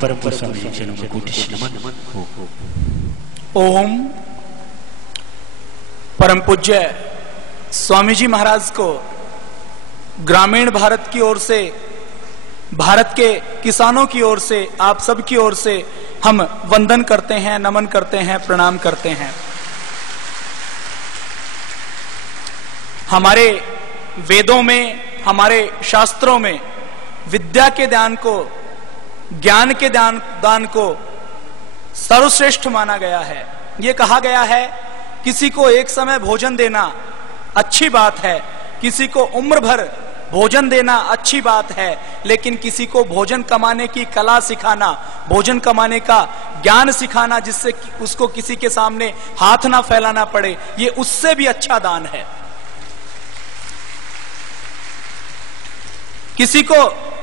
परम पूज्य स्वामी जी चरणों में कोटि नमन हो। ओम। परम पूज्य स्वामी जी महाराज को ग्रामीण भारत की ओर से, भारत के किसानों की ओर से, आप सब की ओर से हम वंदन करते हैं, नमन करते हैं, प्रणाम करते हैं। हमारे वेदों में, हमारे शास्त्रों में विद्या के दान को, ज्ञान के दान को सर्वश्रेष्ठ माना गया है। यह कहा गया है किसी को एक समय भोजन देना अच्छी बात है, किसी को उम्र भर भोजन देना अच्छी बात है, लेकिन किसी को भोजन कमाने की कला सिखाना, भोजन कमाने का ज्ञान सिखाना, जिससे उसको किसी के सामने हाथ ना फैलाना पड़े, ये उससे भी अच्छा दान है। किसी को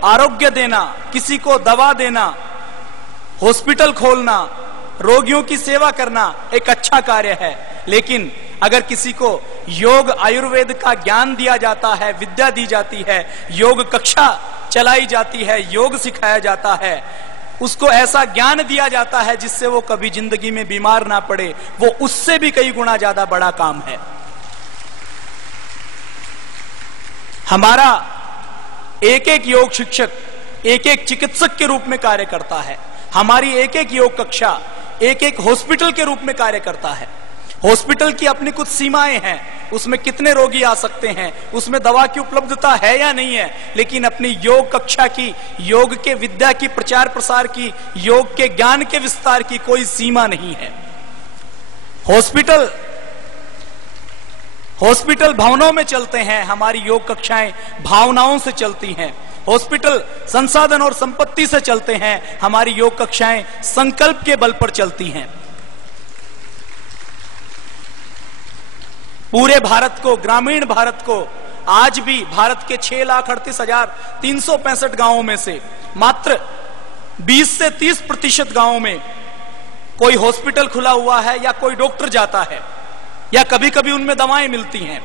आरोग्य देना, किसी को दवा देना, हॉस्पिटल खोलना, रोगियों की सेवा करना एक अच्छा कार्य है, लेकिन अगर किसी को योग आयुर्वेद का ज्ञान दिया जाता है, विद्या दी जाती है, योग कक्षा चलाई जाती है, योग सिखाया जाता है, उसको ऐसा ज्ञान दिया जाता है जिससे वो कभी जिंदगी में बीमार ना पड़े, वो उससे भी कई गुना ज्यादा बड़ा काम है। हमारा एक एक योग शिक्षक एक एक चिकित्सक के रूप में कार्य करता है। हमारी एक एक योग कक्षा एक एक हॉस्पिटल के रूप में कार्य करता है। हॉस्पिटल की अपनी कुछ सीमाएं हैं, उसमें कितने रोगी आ सकते हैं, उसमें दवा की उपलब्धता है या नहीं है, लेकिन अपनी योग कक्षा की, योग के विद्या की प्रचार प्रसार की, योग के ज्ञान के विस्तार की कोई सीमा नहीं है। हॉस्पिटल भवनों में चलते हैं, हमारी योग कक्षाएं भावनाओं से चलती हैं। हॉस्पिटल संसाधन और संपत्ति से चलते हैं, हमारी योग कक्षाएं संकल्प के बल पर चलती हैं। पूरे भारत को, ग्रामीण भारत को, आज भी भारत के 6,38,365 गांवों में से मात्र 20 से 30% गांवों में कोई हॉस्पिटल खुला हुआ है, या कोई डॉक्टर जाता है, या कभी कभी उनमें दवाएं मिलती हैं।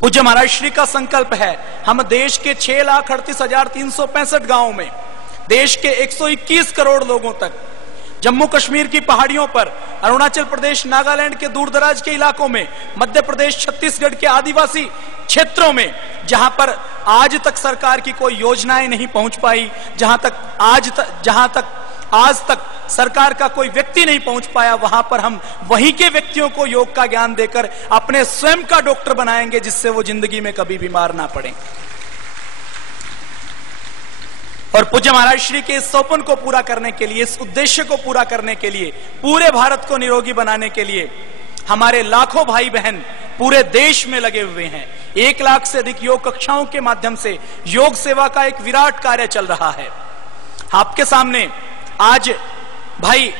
पूज्य महाराज श्री का संकल्प है, हम देश के 6,38,365 गांवों में, देश के 121 करोड़ लोगों तक, जम्मू कश्मीर की पहाड़ियों पर, अरुणाचल प्रदेश, नागालैंड के दूरदराज के इलाकों में, मध्य प्रदेश, छत्तीसगढ़ के आदिवासी क्षेत्रों में, जहां पर आज तक सरकार की कोई योजनाएं नहीं पहुंच पाई, जहां तक आज तक सरकार का कोई व्यक्ति नहीं पहुंच पाया, वहां पर हम वहीं के व्यक्तियों को योग का ज्ञान देकर अपने स्वयं का डॉक्टर बनाएंगे, जिससे वो जिंदगी में कभी बीमार ना पड़े। और पूज्य महाराज श्री के इस सौपन को पूरा करने के लिए, इस उद्देश्य को पूरा करने के लिए, पूरे भारत को निरोगी बनाने के लिए हमारे लाखों भाई बहन पूरे देश में लगे हुए हैं। 1 लाख से अधिक योग कक्षाओं के माध्यम से योग सेवा का एक विराट कार्य चल रहा है। आपके सामने आज भाई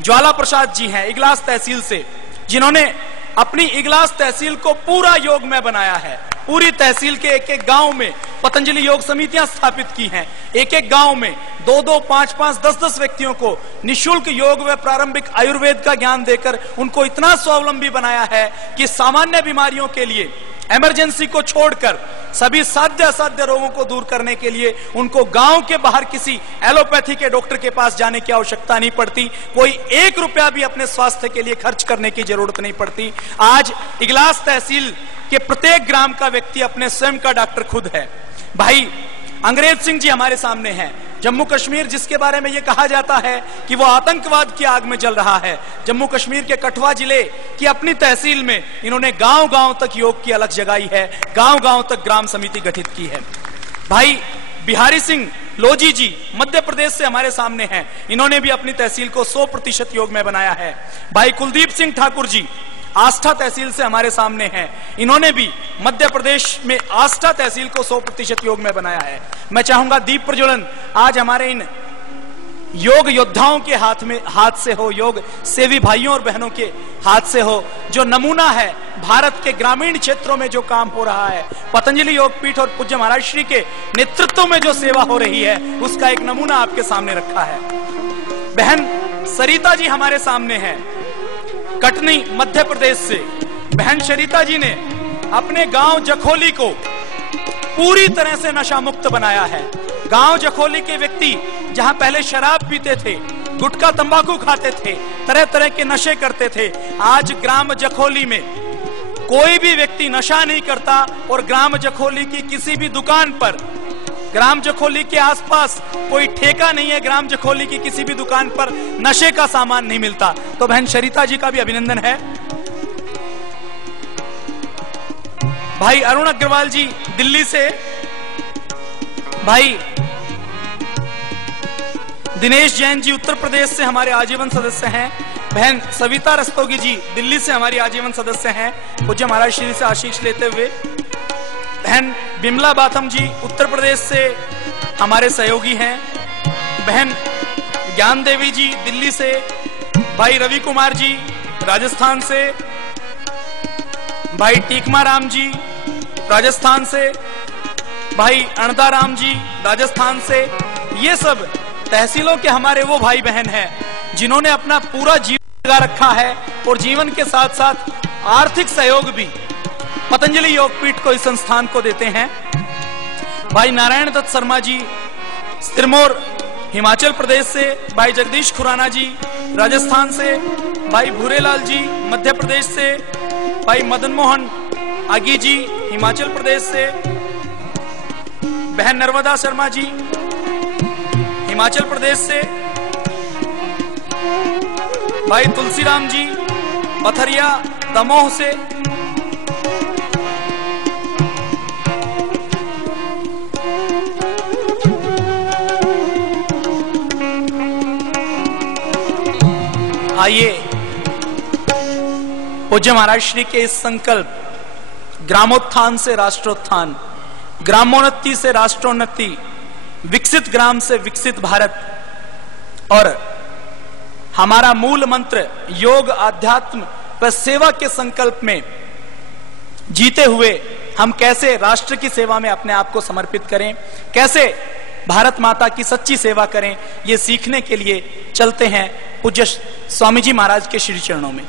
ज्वाला प्रसाद जी हैं इगलास तहसील से, जिन्होंने अपनी इगलास तहसील को पूरा योग में बनाया है। पूरी तहसील के एक एक गांव में पतंजलि योग समितियां स्थापित की हैं। एक एक गांव में 2-2, 5-5, 10-10 व्यक्तियों को निःशुल्क योग व प्रारंभिक आयुर्वेद का ज्ञान देकर उनको इतना स्वावलंबी बनाया है कि सामान्य बीमारियों के लिए, इमरजेंसी को छोड़कर सभी साध्य असाध्य रोगों को दूर करने के लिए उनको गांव के बाहर किसी एलोपैथी के डॉक्टर के पास जाने की आवश्यकता नहीं पड़ती। कोई 1 रुपया भी अपने स्वास्थ्य के लिए खर्च करने की जरूरत नहीं पड़ती। आज इगलास तहसील के प्रत्येक ग्राम का व्यक्ति अपने स्वयं का डॉक्टर खुद है। भाई अंग्रेज सिंह जी हमारे सामने हैं। जम्मू कश्मीर, जिसके बारे में यह कहा जाता है कि वो आतंकवाद की आग में जल रहा है, जम्मू कश्मीर के कठुआ जिले की अपनी तहसील में इन्होंने गांव-गांव तक योग की अलख जगाई है, गांव-गांव तक ग्राम समिति गठित की है। भाई बिहारी सिंह लोजी जी मध्य प्रदेश से हमारे सामने हैं, इन्होंने भी अपनी तहसील को 100% योग में बनाया है। भाई कुलदीप सिंह ठाकुर जी आस्था तहसील से हमारे सामने हैं, इन्होंने भी मध्य प्रदेश में आस्था तहसील को 100% योग में बनाया है। मैं चाहूंगा दीप प्रज्वलन आज हमारे इन योग योद्धाओं के हाथ से हो, योग सेवी भाइयों और बहनों के हाथ से हो, जो नमूना है भारत के ग्रामीण क्षेत्रों में जो काम हो रहा है, पतंजलि योग पीठ और पूज्य महाराज श्री के नेतृत्व में जो सेवा हो रही है, उसका एक नमूना आपके सामने रखा है। बहन सरिता जी हमारे सामने हैं, कटनी मध्य प्रदेश से। बहन सरिता जी ने अपने गांव जखोली को पूरी तरह से नशा मुक्त बनाया है। गांव जखोली के व्यक्ति जहां पहले शराब पीते थे, गुटखा तंबाकू खाते थे, तरह तरह के नशे करते थे, आज ग्राम जखोली में कोई भी व्यक्ति नशा नहीं करता और ग्राम जखोली की किसी भी दुकान पर, ग्राम जखोली के आसपास कोई ठेका नहीं है, ग्राम जखोली की किसी भी दुकान पर नशे का सामान नहीं मिलता। तो बहन सरिता जी का भी अभिनंदन है। भाई अरुण अग्रवाल जी दिल्ली से, भाई दिनेश जैन जी उत्तर प्रदेश से हमारे आजीवन सदस्य हैं, बहन सविता रस्तोगी जी दिल्ली से हमारी आजीवन सदस्य हैं, पूज्य महाराज श्री से आशीष लेते हुए। बहन बिमला बाथम जी उत्तर प्रदेश से हमारे सहयोगी हैं। बहन ज्ञान देवी जी दिल्ली से, भाई रवि कुमार जी राजस्थान से, भाई टीकमा राम जी राजस्थान से, भाई अणदा राम जी राजस्थान से। ये सब तहसीलों के हमारे वो भाई बहन हैं जिन्होंने अपना पूरा जीवन लगा रखा है और जीवन के साथ साथ आर्थिक सहयोग भी पतंजलि योगपीठ को, इस संस्थान को देते हैं। भाई नारायण दत्त शर्मा जी सिरमौर हिमाचल प्रदेश से, भाई जगदीश खुराना जी राजस्थान से, भाई भूरेलाल जी मध्य प्रदेश से, भाई मदन मोहन आगी जी हिमाचल प्रदेश से, बहन नर्मदा शर्मा जी हिमाचल प्रदेश से, भाई तुलसीराम जी पथरिया दमोह से, आइए पूज्य महाराज श्री के इस संकल्प ग्रामोत्थान से राष्ट्रोत्थान, ग्रामोन्नति से राष्ट्रोन्नति, विकसित ग्राम से विकसित भारत और हमारा मूल मंत्र योग आध्यात्म व सेवा के संकल्प में जीते हुए हम कैसे राष्ट्र की सेवा में अपने आप को समर्पित करें, कैसे भारत माता की सच्ची सेवा करें, ये सीखने के लिए चलते हैं पूज्य स्वामी जी महाराज के श्री चरणों में।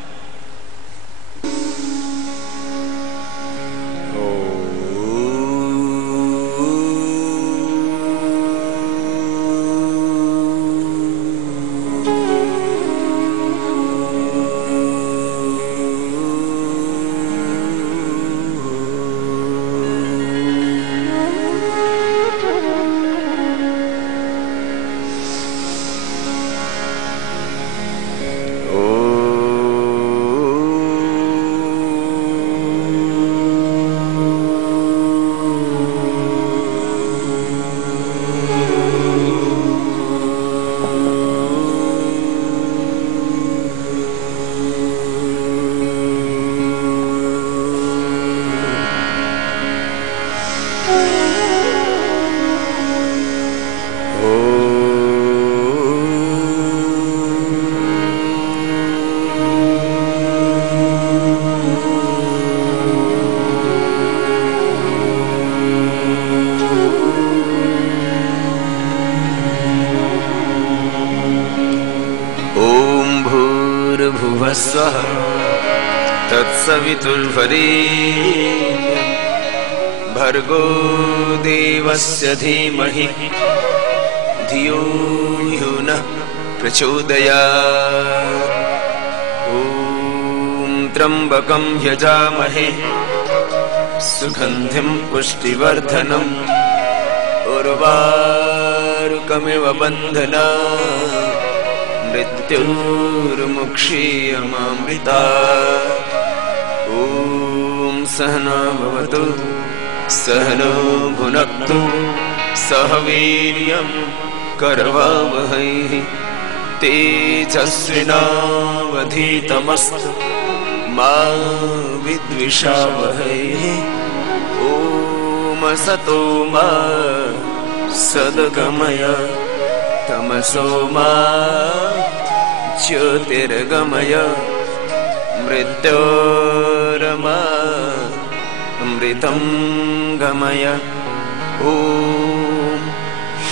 स्वः तत्सवितुर्वरेण्यं भर्गो देवस्य धीमहि धियो यो नः प्रचोदयात्। ॐ त्र्यम्बकं यजामहे सुगन्धिं पुष्टिवर्धनम् उर्वारुकमिव बन्धनात् मृत्युर्मुक्षीयमामृतात्। ॐ सहना भवतु सहनो भुनक्तु सह वीर्यं करवावहै तेजस्विनावधीतमस्तु मा विद्विषावहै। ॐ असतो मा सद्गमय तमसो मा ज्योतिर्गमय मृत्योर्मा अमृतं गमय। ॐ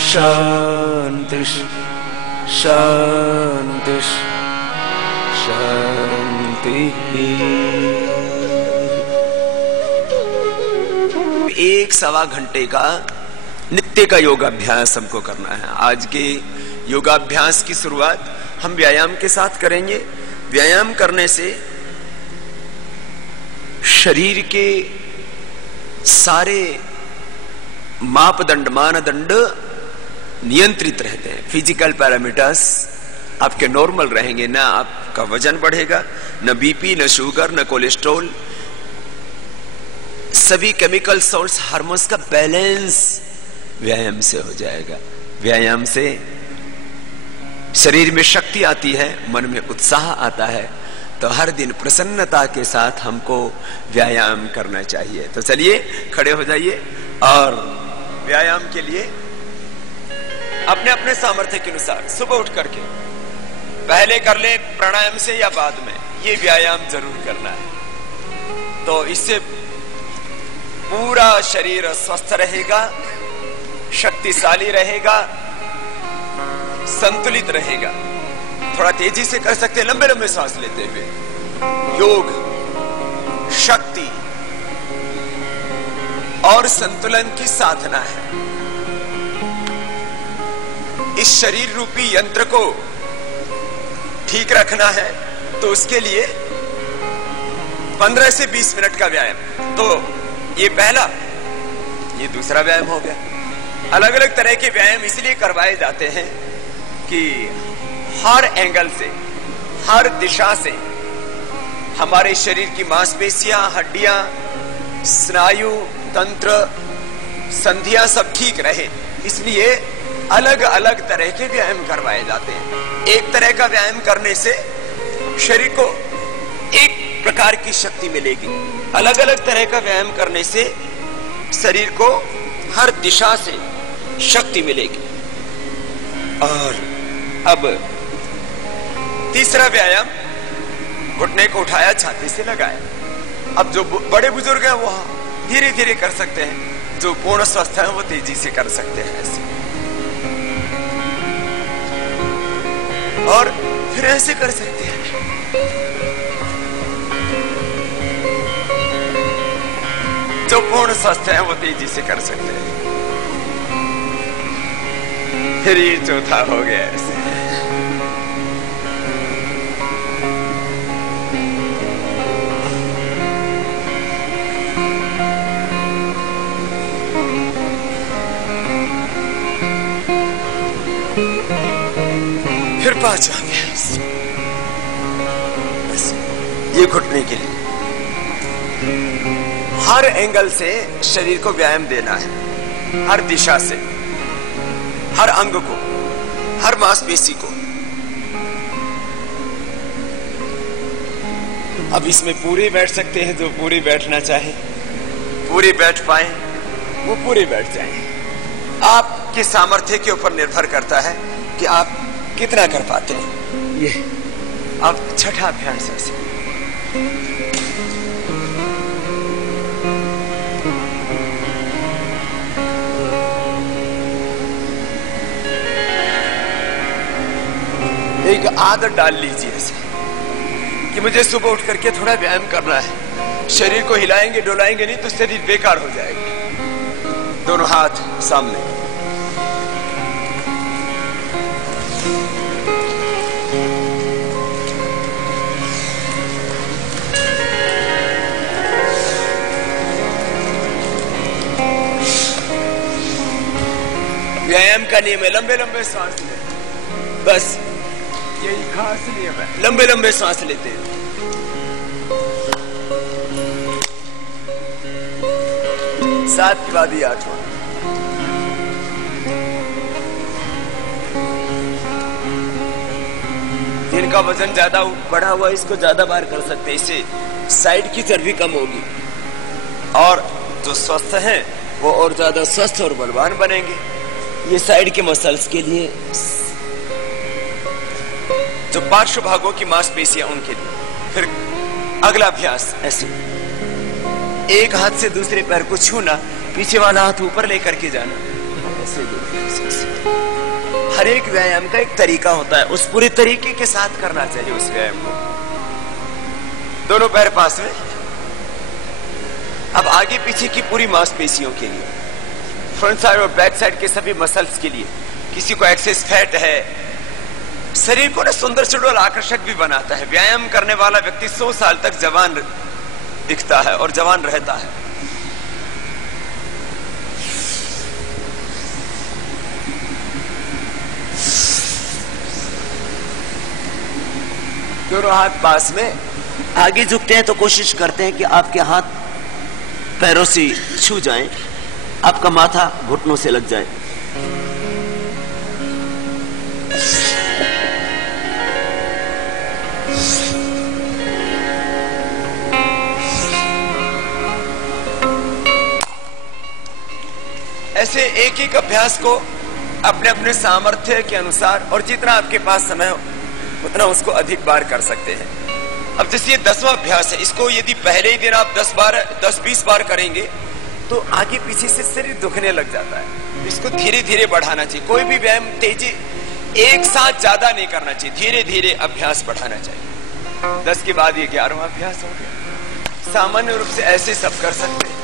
शान्ति शान्ति शान्ति। 1-1.25 घंटे का नित्य का योगाभ्यास हमको करना है। आज के योगाभ्यास की शुरुआत हम व्यायाम के साथ करेंगे। व्यायाम करने से शरीर के सारे मापदंड मानदंड नियंत्रित रहते हैं। फिजिकल पैरामीटर्स आपके नॉर्मल रहेंगे, ना आपका वजन बढ़ेगा, न बीपी, न शुगर, न कोलेस्ट्रॉल। सभी केमिकल सोर्स हार्मोन्स का बैलेंस व्यायाम से हो जाएगा। व्यायाम से शरीर में शक्ति आती है, मन में उत्साह आता है। तो हर दिन प्रसन्नता के साथ हमको व्यायाम करना चाहिए। तो चलिए खड़े हो जाइए और व्यायाम के लिए अपने अपने सामर्थ्य के अनुसार सुबह उठ करके पहले कर ले प्राणायाम से या बाद में, ये व्यायाम जरूर करना है। तो इससे पूरा शरीर स्वस्थ रहेगा, शक्तिशाली रहेगा, संतुलित रहेगा। थोड़ा तेजी से कर सकते हैं, लंबे लंबे सांस लेते हुए। योग शक्ति और संतुलन की साधना है। इस शरीर रूपी यंत्र को ठीक रखना है तो उसके लिए 15 से 20 मिनट का व्यायाम। तो ये पहला, ये दूसरा व्यायाम हो गया। अलग अलग तरह के व्यायाम इसलिए करवाए जाते हैं कि हर एंगल से, हर दिशा से हमारे शरीर की मांसपेशियां, हड्डियां, स्नायु तंत्र, संधियां सब ठीक रहे। इसलिए अलग अलग तरह के व्यायाम करवाए जाते हैं। एक तरह का व्यायाम करने से शरीर को एक प्रकार की शक्ति मिलेगी, अलग अलग तरह का व्यायाम करने से शरीर को हर दिशा से शक्ति मिलेगी। और अब तीसरा व्यायाम, घुटने को उठाया, छाती से लगाया। अब जो बड़े बुजुर्ग हैं वो धीरे धीरे कर सकते हैं, जो पूर्ण स्वस्थ हैं वो तेजी से कर सकते हैं ऐसे। और फिर ऐसे कर सकते हैं। जो पूर्ण स्वस्थ हैं वो तेजी से कर सकते हैं। फिर ये चौथा हो गया ऐसे। फिर पांचवा अभ्यास, ये घुटने के लिए हर एंगल से शरीर को व्यायाम देना है, हर दिशा से, हर अंग को, हर मांसपेशी को। अब इसमें पूरे बैठ सकते हैं, जो पूरे बैठना चाहे पूरे बैठ पाए वो पूरे बैठ जाएं। आपके सामर्थ्य के ऊपर निर्भर करता है कि आप कितना कर पाते हैं। ये अब छठा अभ्यास है। एक आदत डाल लीजिए ऐसे कि मुझे सुबह उठ करके थोड़ा व्यायाम करना है। शरीर को हिलाएंगे डुलाएंगे नहीं तो शरीर बेकार हो जाएगा। दोनों हाथ सामने, व्यायाम का नियम है लंबे लंबे सांस लें, बस यही खास नियम है। लंबे लंबे सांस लेते हैं। सात के बाद ही आठवां। जिनका वजन ज्यादा बढ़ा हुआ इसको ज्यादा बार कर सकते हैं, इससे साइड की चर्बी कम होगी। और जो स्वस्थ हैं वो और ज्यादा स्वस्थ और बलवान बनेंगे। ये साइड के मसल्स के लिए, जो पार्श्व भागों की मांसपेशियां उनके लिए। फिर अगला अभ्यास ऐसे, एक हाथ से दूसरे पैर को छूना, पीछे वाला हाथ ऊपर लेकर के जाना, ऐसे। हर एक व्यायाम का एक तरीका होता है, उस पूरे तरीके के साथ करना चाहिए उस व्यायाम को। दोनों पैर पास में। अब आगे पीछे की पूरी मांसपेशियों के लिए फ्रंट साइड और बैक साइड के सभी मसल्स के लिए। किसी को एक्सेस फैट है, शरीर को ना सुंदर सुडौल आकर्षक भी बनाता है। व्यायाम करने वाला व्यक्ति 100 साल तक जवान दिखता है और जवान रहता है। दोनों हाथ पास में, आगे झुकते हैं तो कोशिश करते हैं कि आपके हाथ पैरों से छू जाएं, आपका माथा घुटनों से लग जाए। ऐसे एक एक अभ्यास को अपने अपने सामर्थ्य के अनुसार और जितना आपके पास समय हो उतना उसको अधिक बार कर सकते हैं। अब जैसे ये 10वां अभ्यास है, इसको यदि पहले ही दिन आप 10-20 बार करेंगे तो आगे पीछे से शरीर दुखने लग जाता है। इसको धीरे धीरे बढ़ाना चाहिए। कोई भी व्यायाम तेजी एक साथ ज्यादा नहीं करना चाहिए, धीरे धीरे अभ्यास बढ़ाना चाहिए। 10 के बाद ये 11वां अभ्यास हो गया। सामान्य रूप से ऐसे सब कर सकते हैं,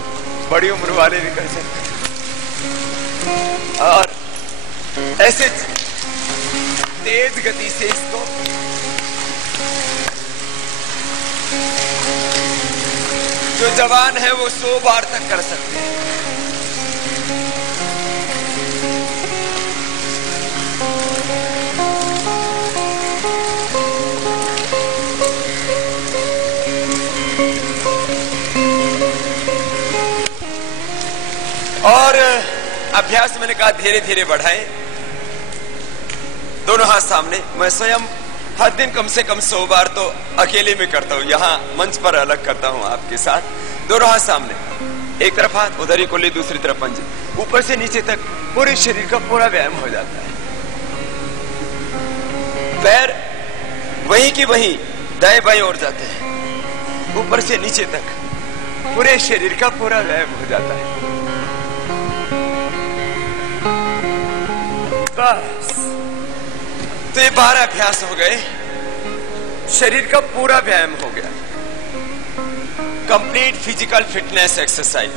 बड़ी उम्र वाले भी कर सकते हैं और ऐसे तेज गति से इसको जो जवान है वो 100 बार तक कर सकते हैं। और अभ्यास मैंने कहा धीरे धीरे बढ़ाएं। दोनों हाथ सामने। मैं स्वयं हर दिन कम से कम 100 बार तो अकेले में करता हूँ, यहाँ मंच पर अलग करता हूँ आपके साथ। दोनों हाथ सामने, एक तरफ हाथ, उधर ही कुल्ली, दूसरी तरफ पंजे, ऊपर से नीचे तक पूरे शरीर का पूरा व्यायाम हो जाता है। पैर वहीं की वहीं दाएं बाएं ओर जाते हैं, ऊपर से नीचे तक पूरे शरीर का पूरा व्यायाम हो जाता है। बस, तो ये 12 अभ्यास हो गए, शरीर का पूरा व्यायाम हो गया। कंप्लीट फिजिकल फिटनेस एक्सरसाइज,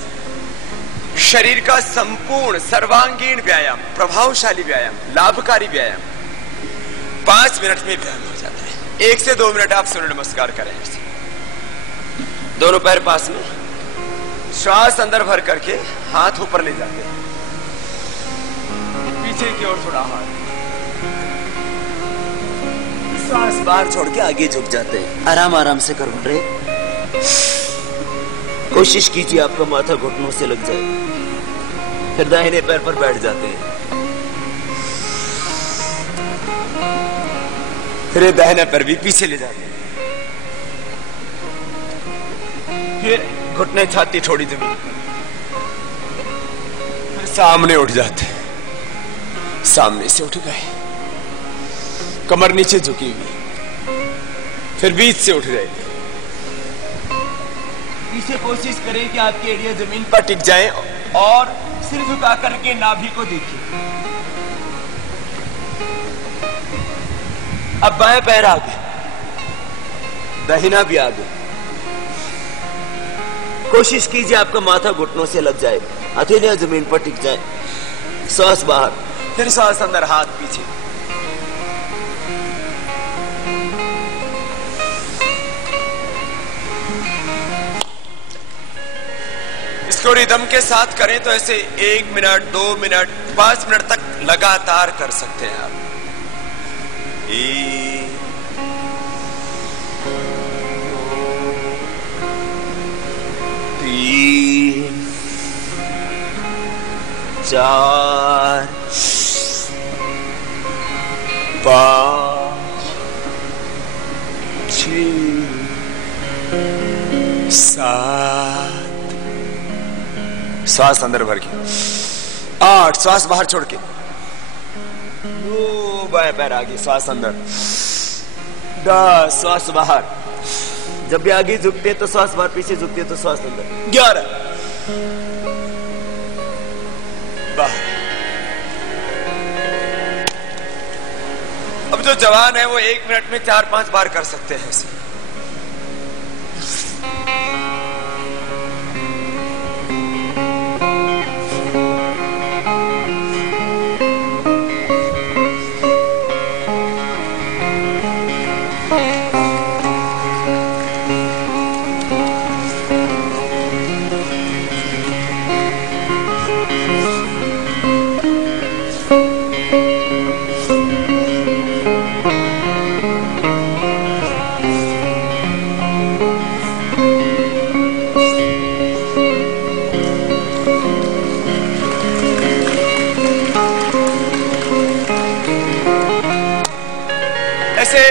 शरीर का संपूर्ण सर्वांगीण व्यायाम, प्रभावशाली व्यायाम, लाभकारी व्यायाम 5 मिनट में व्यायाम हो जाता है। 1 से 2 मिनट आप सूर्य नमस्कार करें। दोनों पैर पास में, श्वास अंदर भर करके हाथ ऊपर ले जाते हैं, पीछे की ओर थोड़ा हाथ, श्वास बाहर छोड़ के आगे झुक जाते हैं। आराम आराम से कर रहे, कोशिश कीजिए आपका माथा घुटनों से लग जाए। फिर दाहिने पैर पर बैठ जाते हैं, फिर दाहिना पैर भी पीछे ले जाते हैं, फिर घुटने छाती छोड़ी जमीन, फिर सामने उठ जाते हैं, सामने से उठ गए, कमर नीचे झुकी हुई, फिर बीच से उठ गए। पीछे कोशिश करें कि आपके एड़ियां जमीन पर टिक जाएं और सिर झुका करके नाभि को देखिए। अब बाएं पैर आगे, दाहिना भी आगे। कोशिश कीजिए आपका माथा घुटनों से लग जाए, हथेलियां जमीन पर टिक जाए। श्वास बाहर, फिर श्वास अंदर, हाथ पीछे। इसको रिदम के साथ करें तो ऐसे 1 मिनट, 2 मिनट, 5 मिनट तक लगातार कर सकते हैं आप। 1, 2, 3, 4, 5, 6, 7, श्वास अंदर भर के 8, श्वास बाहर छोड़ के 9, बाएं पैर आगे, श्वास अंदर 10, श्वास बाहर। जब भी आगे झुकते हैं तो श्वास बाहर, पीछे झुकते हैं तो श्वास अंदर। 11, बाहर। अब जो जवान है वो 1 मिनट में 4-5 बार कर सकते हैं इसे। से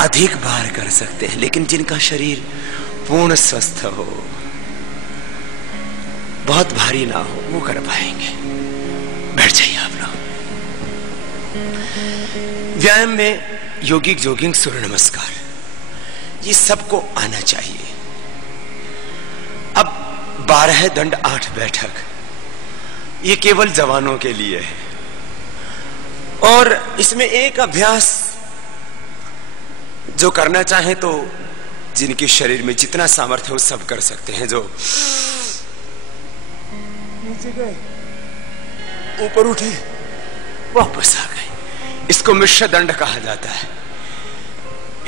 अधिक भार कर सकते हैं, लेकिन जिनका शरीर पूर्ण स्वस्थ हो, बहुत भारी ना हो, वो कर पाएंगे। बैठ जाइए आप लोग। व्यायाम में योगिक जोगिंग, सूर्य नमस्कार, ये सबको आना चाहिए। अब 12 दंड 8 बैठक ये केवल जवानों के लिए है, और इसमें एक अभ्यास जो करना चाहे तो जिनके शरीर में जितना सामर्थ्य है वो सब कर सकते हैं। जो नीचे गए, ऊपर उठे, वापस आ गए, इसको मिश्र दंड कहा जाता है।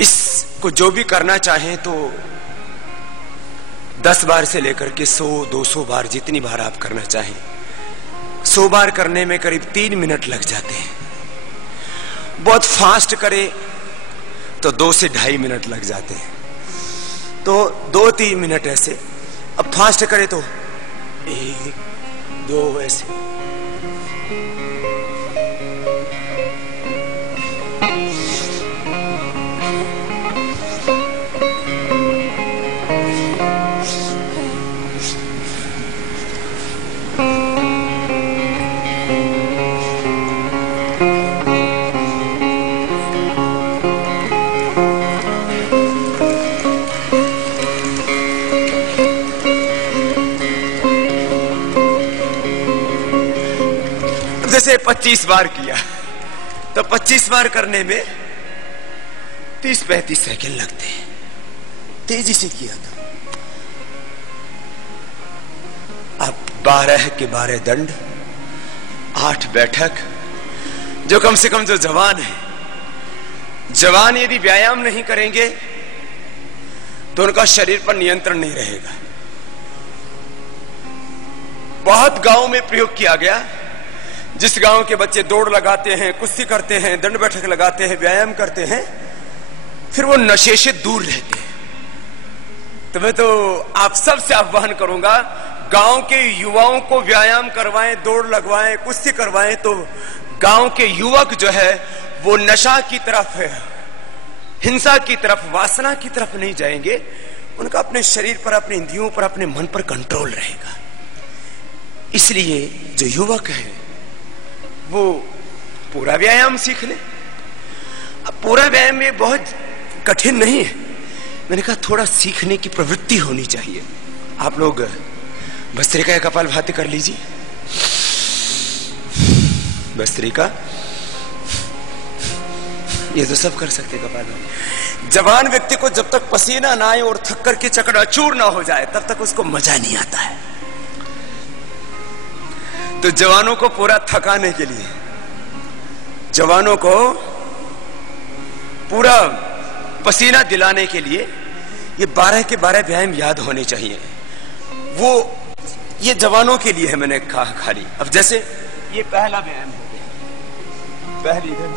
इसको जो भी करना चाहे तो 10 बार से लेकर के 100-200 बार, जितनी बार आप करना चाहें। 100 बार करने में करीब 3 मिनट लग जाते हैं। बहुत फास्ट करे तो 2 से 2.5 मिनट लग जाते हैं, तो 2-3 मिनट ऐसे। अब फास्ट करे तो 1-2 ऐसे। जैसे 25 बार किया तो 25 बार करने में 30-35 सेकंड लगते हैं। तेजी से किया था। अब 12 के 12 दंड, 8 बैठक। जो कम से कम जो जवान है, जवान यदि व्यायाम नहीं करेंगे तो उनका शरीर पर नियंत्रण नहीं रहेगा। बहुत गांव में प्रयोग किया गया। जिस गांव के बच्चे दौड़ लगाते हैं, कुश्ती करते हैं, दंड बैठक लगाते हैं, व्यायाम करते हैं, फिर वो नशे से दूर रहते हैं। तो मैं तो आप सबसे आह्वान करूंगा, गांव के युवाओं को व्यायाम करवाएं, दौड़ लगवाएं, कुश्ती करवाएं, तो गांव के युवक जो है वो नशा की तरफ है, हिंसा की तरफ, वासना की तरफ नहीं जाएंगे। उनका अपने शरीर पर, अपने इंद्रियों पर, अपने मन पर कंट्रोल रहेगा। इसलिए जो युवक है वो पूरा व्यायाम सीख ले। अब पूरा व्यायाम में बहुत कठिन नहीं है, मैंने कहा थोड़ा सीखने की प्रवृत्ति होनी चाहिए। आप लोग भस्त्रिका या कपालभाति कर लीजिए। भस्त्रिका ये तो सब कर सकते कपालभाति। जवान व्यक्ति को जब तक पसीना ना आए और थक करके चकनाचूर ना हो जाए तब तक उसको मजा नहीं आता है। तो जवानों को पूरा थकाने के लिए, जवानों को पूरा पसीना दिलाने के लिए ये 12 के 12 व्यायाम याद होने चाहिए। वो ये जवानों के लिए है, मैंने कहा खाली। अब जैसे ये पहला व्यायाम हो गया, पहली इधर,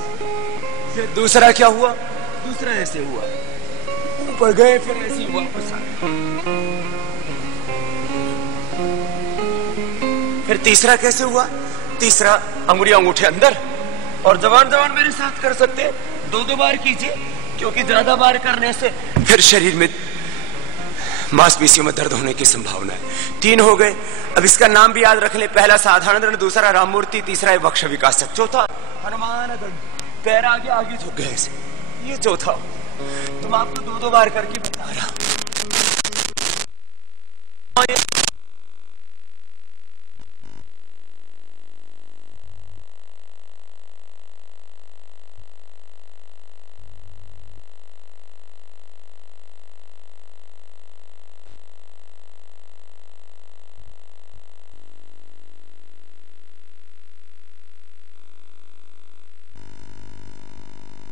फिर दूसरा क्या हुआ, दूसरा ऐसे हुआ, ऊपर गए, फिर ऐसे वापस आ गए, फिर तीसरा कैसे हुआ, तीसरा अंगुलियां अंगूठे अंदर। और जवान मेरे साथ कर सकते हैं, 2-2 बार कीजिए, क्योंकि ज्यादा बार करने से फिर शरीर में मांसपेशियों में दर्द होने की संभावना है। 3 हो गए। अब इसका नाम भी याद रख ले। पहला साधारण दंड, दूसरा राममूर्ति, तीसरा है वक्ष विकासक, चौथा हनुमान दंड, पैर आगे आगे झुक गए ऐसे, ये चौथा। तुम आपको 2-2 बार करके बता रहा।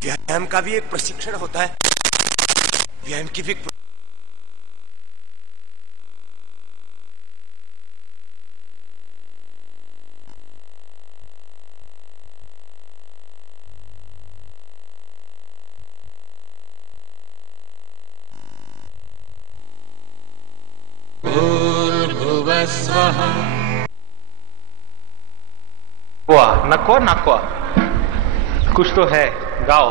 व्यायाम का भी एक प्रशिक्षण होता है, व्यायाम की भी भूर्भुवस्वः। Nako. कुछ तो है, गाओ,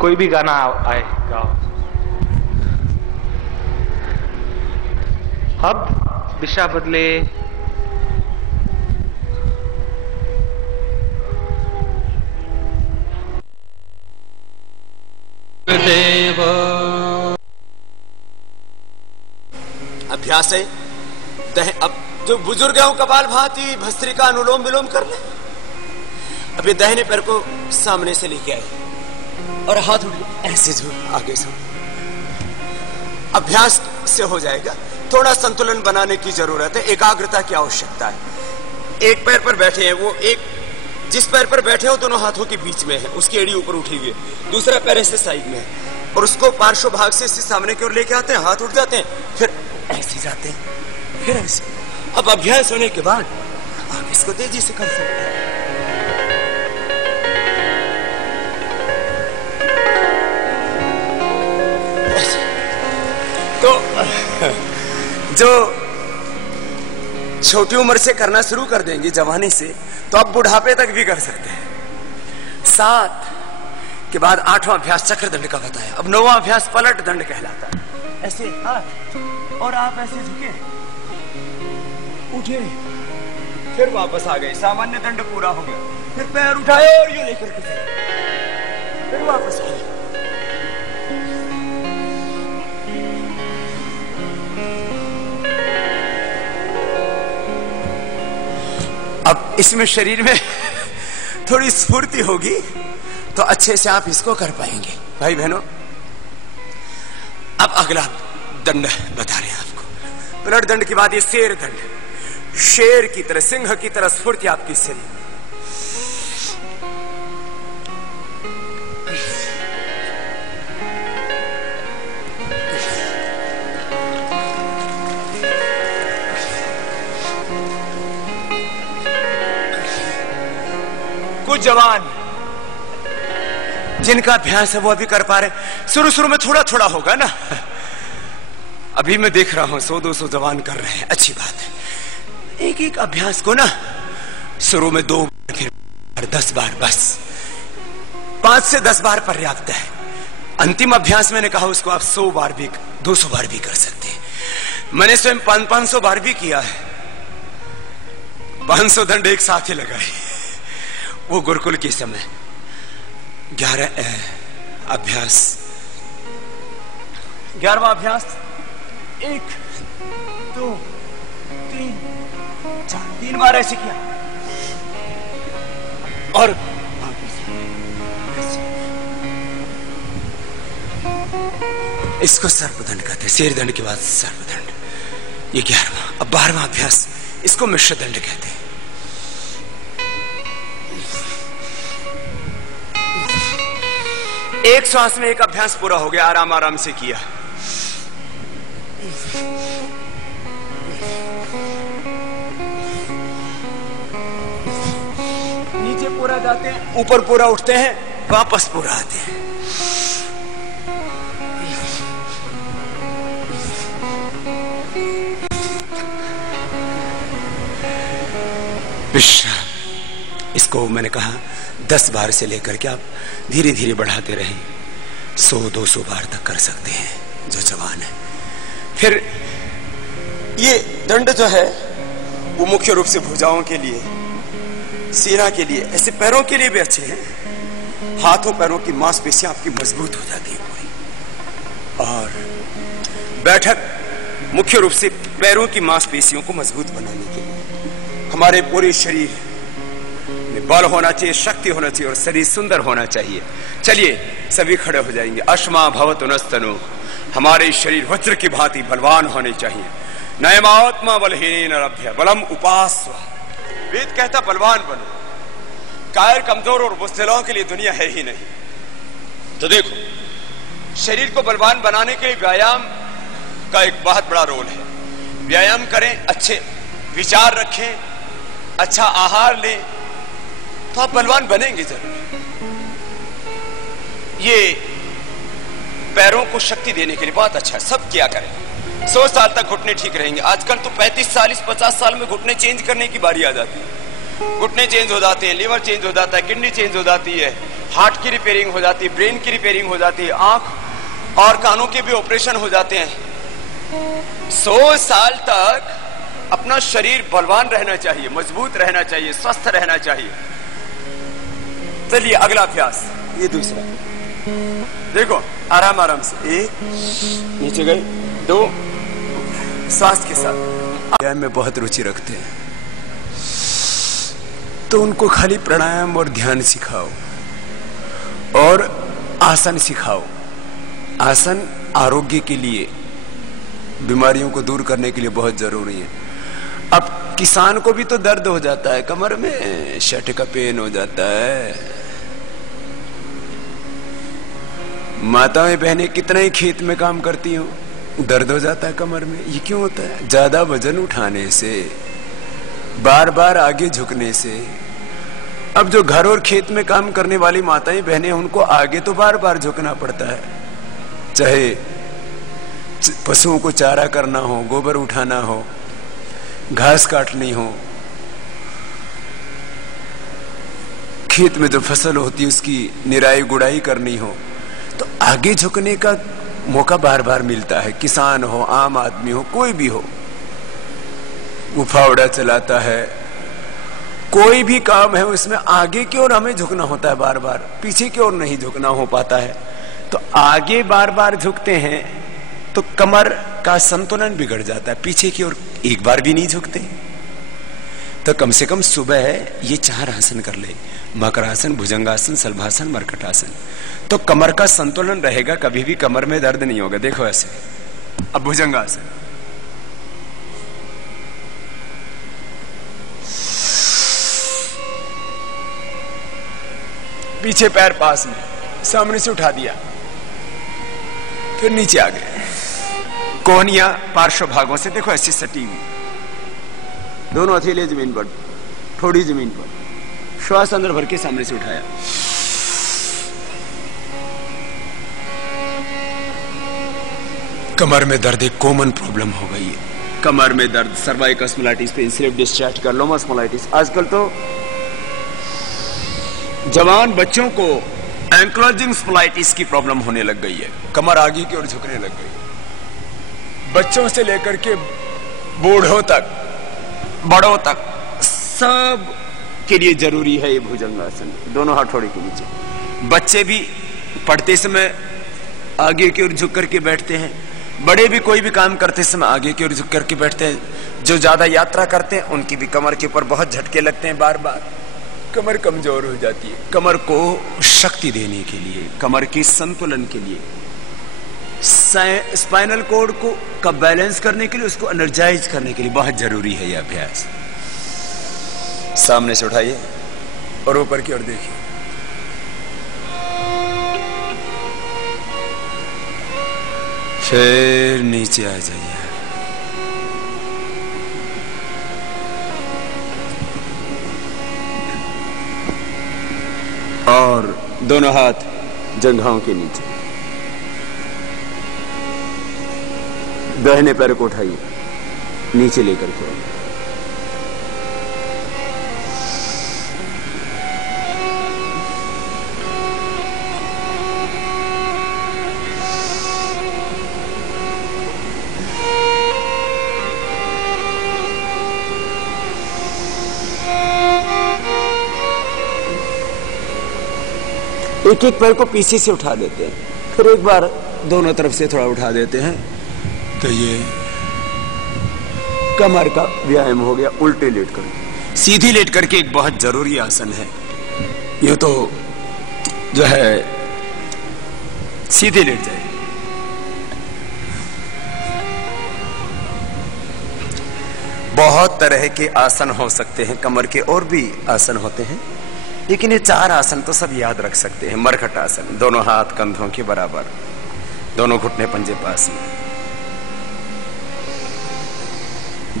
कोई भी गाना आए गाओ। अब दिशा बदले, देव अभ्यास है। अब जो बुजुर्ग है कपालभाति भस्त्रिका अनुलोम विलोम कर ले। अब ये दाहिने पैर को सामने से लेके आए और हाथ ऐसे जो आगे से। अभ्यास से हो जाएगा। थोड़ा संतुलन बनाने की जरूरत है, एकाग्रता की आवश्यकता है। एक पैर पर बैठे हैं, वो एक जिस पैर पर बैठे हो दोनों हाथों के बीच में है, उसकी एड़ी ऊपर उठी हुई है, दूसरा पैर ऐसे साइड में है और उसको पार्श्व भाग से सामने की ओर लेके आते हैं, हाथ उठ जाते हैं, फिर ऐसे जाते हैं, फिर ऐसे। अब अभ्यास होने के बाद आप इसको तेजी से कर सकते हैं। तो जो छोटी उम्र से करना शुरू कर देंगे जवानी से, तो आप बुढ़ापे तक भी कर सकते हैं। 7 के बाद 8वां अभ्यास चक्र दंड का बताया। अब 9वां अभ्यास पलट दंड कहलाता है। ऐसे हाथ और आप ऐसे झुके, उठे, फिर वापस आ गए, सामान्य दंड पूरा हो गया, फिर पैर उठाए और यूं लेकर के फिर वापस आ गए। अब इसमें शरीर में थोड़ी स्फूर्ति होगी तो अच्छे से आप इसको कर पाएंगे। भाई बहनों, अब अगला दंड बता रहे हैं आपको। पलट दंड के बाद ये शेर दंड। शेर की तरह, सिंह की तरह स्फूर्ति आपकी शरीर में। कुछ जवान जिनका अभ्यास है वो अभी कर पा रहे। शुरू शुरू में थोड़ा थोड़ा होगा ना। अभी मैं देख रहा हूं 100-200 जवान कर रहे हैं, अच्छी बात है। एक एक अभ्यास को ना शुरू में 2 बार, फिर 10 बार, बस 5 से 10 बार पर्याप्त है। अंतिम अभ्यास मैंने कहा उसको आप 100 बार भी, 200 बार भी कर सकते हैं। मैंने स्वयं 500 बार भी किया है। 500 दंड एक साथ ही लगाए। वो गुरुकुल के समय 11 अभ्यास, 11वां अभ्यास 1 2 3 4 3 बार ऐसे किया और इसको सर्पदंड कहते हैं। शेर दंड के बाद सर्पदंड, ये 11वां। अब 12वां अभ्यास, इसको मिश्र दंड कहते हैं। एक श्वास में एक अभ्यास पूरा हो गया, आराम आराम से किया। नीचे पूरा जाते हैं, ऊपर पूरा उठते हैं, वापस पूरा आते हैं। विश्राम। इसको मैंने कहा 10 बार से लेकर के आप धीरे धीरे बढ़ाते रहें, 100-200 बार तक कर सकते हैं जो जवान है। फिर ये दंड जो है वो मुख्य रूप से भुजाओं के लिए, सीना के लिए, ऐसे पैरों के लिए भी अच्छे हैं। हाथों पैरों की मांसपेशियां आपकी मजबूत हो जाती है पूरी। और बैठक मुख्य रूप से पैरों की मांसपेशियों को मजबूत बनाने के लिए। हमारे पूरे शरीर बल होना चाहिए, शक्ति होना चाहिए और शरीर सुंदर होना चाहिए। चलिए सभी खड़े हो जाएंगे। अश्मा भवतु नस्तनु, हमारे शरीर वज्र की भांति बलवान होने चाहिए। नयमात्मा बलहीन रभ्य बलम उपास्व। वेद कहता बलवान बनो। कायर, कमजोर और बुज़दिलों के लिए दुनिया है ही नहीं। तो देखो, शरीर को बलवान बनाने के लिए व्यायाम का एक बहुत बड़ा रोल है। व्यायाम करें, अच्छे विचार रखें, अच्छा आहार लें, तो आप बलवान बनेंगे जरूर। ये पैरों को शक्ति देने के लिए बहुत अच्छा है, सब किया करें। 100 साल तक घुटने ठीक रहेंगे। आजकल तो 35, 40, 50 साल में घुटने चेंज करने की बारी आ जाती है। घुटने चेंज हो जाते हैं, लीवर चेंज हो जाता है, किडनी चेंज हो जाती है, हार्ट की रिपेयरिंग हो जाती है, ब्रेन की रिपेयरिंग हो जाती है, आंख और कानों के भी ऑपरेशन हो जाते हैं। 100 साल तक अपना शरीर बलवान रहना चाहिए, मजबूत रहना चाहिए, स्वस्थ रहना चाहिए। चलिए अगला अभ्यास, ये दूसरा। देखो आराम आराम से, 1 नीचे गए, 2 सांस के साथ। व्यायाम में बहुत रुचि रखते हैं तो उनको खाली प्राणायाम और ध्यान सिखाओ और आसन सिखाओ। आसन आरोग्य के लिए, बीमारियों को दूर करने के लिए बहुत जरूरी है। अब किसान को भी तो दर्द हो जाता है कमर में, शर्ट का पेन हो जाता है। माताएं बहनें कितना ही खेत में काम करती हो, दर्द हो जाता है कमर में। ये क्यों होता है? ज्यादा वजन उठाने से, बार बार आगे झुकने से। अब जो घर और खेत में काम करने वाली माताएं बहनें, उनको आगे तो बार बार झुकना पड़ता है, चाहे पशुओं को चारा करना हो, गोबर उठाना हो, घास काटनी हो, खेत में जो फसल होती है उसकी निराई गुड़ाई करनी हो, तो आगे झुकने का मौका बार बार मिलता है। किसान हो, आम आदमी हो, कोई भी हो, वो फावड़ा चलाता है, कोई भी काम है उसमें आगे की ओर हमें झुकना होता है बार बार, पीछे की ओर नहीं झुकना हो पाता है। तो आगे बार बार झुकते हैं तो कमर का संतुलन बिगड़ जाता है, पीछे की ओर एक बार भी नहीं झुकते। तो कम से कम सुबह ये 4 आसन कर ले, मकरासन, भुजंगासन, सल्भासन, मरकटासन, तो कमर का संतुलन रहेगा, कभी भी कमर में दर्द नहीं होगा। देखो ऐसे। अब भुजंगासन, पीछे पैर पास में, सामने से उठा दिया, फिर नीचे आ गए, कोहनिया पार्श्व भागों से देखो ऐसी सटी हुई, दोनों हथेली जमीन पर, थोड़ी जमीन पर, श्वास अंदर भर के सामने से उठाया। कमर में दर्द एक कॉमन प्रॉब्लम हो गई है। कमर में दर्द, cervical spondylitis, pain, slip disc, sciatica spondylitis. आजकल तो जवान बच्चों को एंक्लोजिंग स्पॉन्डिलाइटिस की प्रॉब्लम होने लग गई है, कमर आगे की ओर झुकने लग गई। बच्चों से लेकर के बूढ़ों तक, बड़ों तक, सब के लिए जरूरी है ये भुजंगासन, दोनों हथौड़ी के नीचे। बच्चे भी पढ़ते समय आगे की ओर झुक करके बैठते हैं, बड़े भी कोई भी काम करते समय आगे की ओर झुक करके बैठते हैं। जो ज्यादा यात्रा करते हैं उनकी भी कमर के ऊपर बहुत झटके लगते हैं, बार बार कमर कमजोर हो जाती है। कमर को शक्ति देने के लिए, कमर के संतुलन के लिए, स्पाइनल कॉर्ड को बैलेंस करने के लिए, उसको एनर्जाइज करने के लिए बहुत जरूरी है यह अभ्यास। सामने से उठाइए और ऊपर की ओर देखिए। फिर नीचे आ जाइए। और दोनों हाथ जंघाओं के नीचे, दाहिने पैर को उठाइए, नीचे लेकर के। एक एक पैर को पीछे से उठा देते हैं, फिर एक बार दोनों तरफ से थोड़ा उठा देते हैं, तो ये कमर का व्यायाम हो गया। उल्टे लेट कर, सीधी लेट करके एक बहुत जरूरी आसन है ये, तो जो है सीधे लेट जाए। बहुत तरह के आसन हो सकते हैं, कमर के और भी आसन होते हैं, लेकिन ये 4 आसन तो सब याद रख सकते हैं। मरकट आसन, दोनों हाथ कंधों के बराबर, दोनों घुटने पंजे पास में,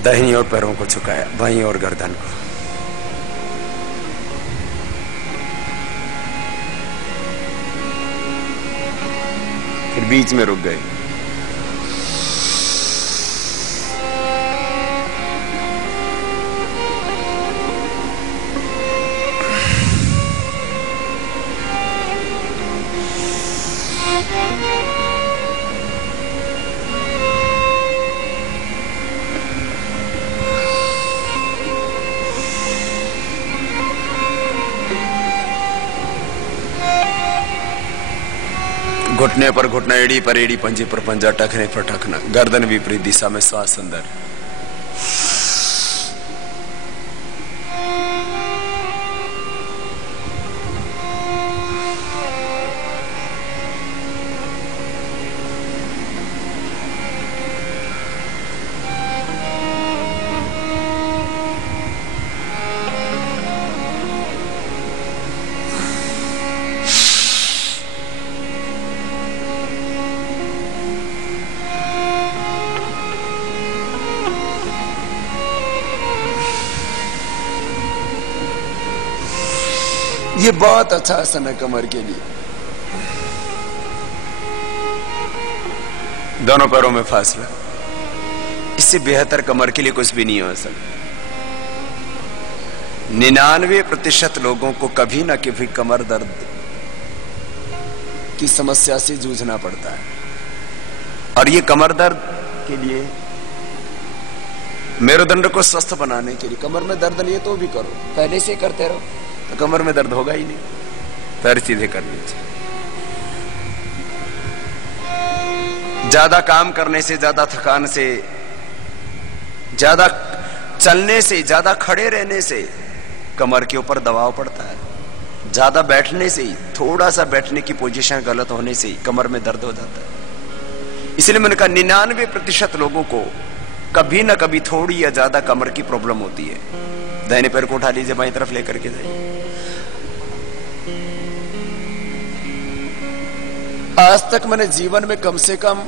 दाहिनी ओर पैरों को झुकाया, बाईं ओर गर्दन को। फिर बीच में रुक गए। घुटने पर घुटना, एड़ी पर एड़ी, पंजे पर पंजा, टखने पर टखना, गर्दन विपरीत दिशा में, श्वास अंदर। ये बहुत अच्छा आसन है कमर के लिए। दोनों पैरों में फासला, इससे बेहतर कमर के लिए कुछ भी नहीं हो सकता। 99% लोगों को कभी ना कभी कमर दर्द की समस्या से जूझना पड़ता है, और ये कमर दर्द के लिए, मेरुदंड को स्वस्थ बनाने के लिए, कमर में दर्द नहीं है तो भी करो, पहले से करते रहो तो कमर में दर्द होगा ही नहीं। पैर सीधे कर लीजिए। ज्यादा काम करने से, ज्यादा थकान से, ज्यादा चलने से, ज्यादा खड़े रहने से कमर के ऊपर दबाव पड़ता है। ज्यादा बैठने से ही, थोड़ा सा बैठने की पोजीशन गलत होने से ही कमर में दर्द हो जाता है। इसलिए मैंने कहा 99% लोगों को कभी ना कभी थोड़ी या ज्यादा कमर की प्रॉब्लम होती है। दाहिने पैर को उठा लीजिए, बाईं तरफ लेकर के जाइए। आज तक मैंने जीवन में कम से कम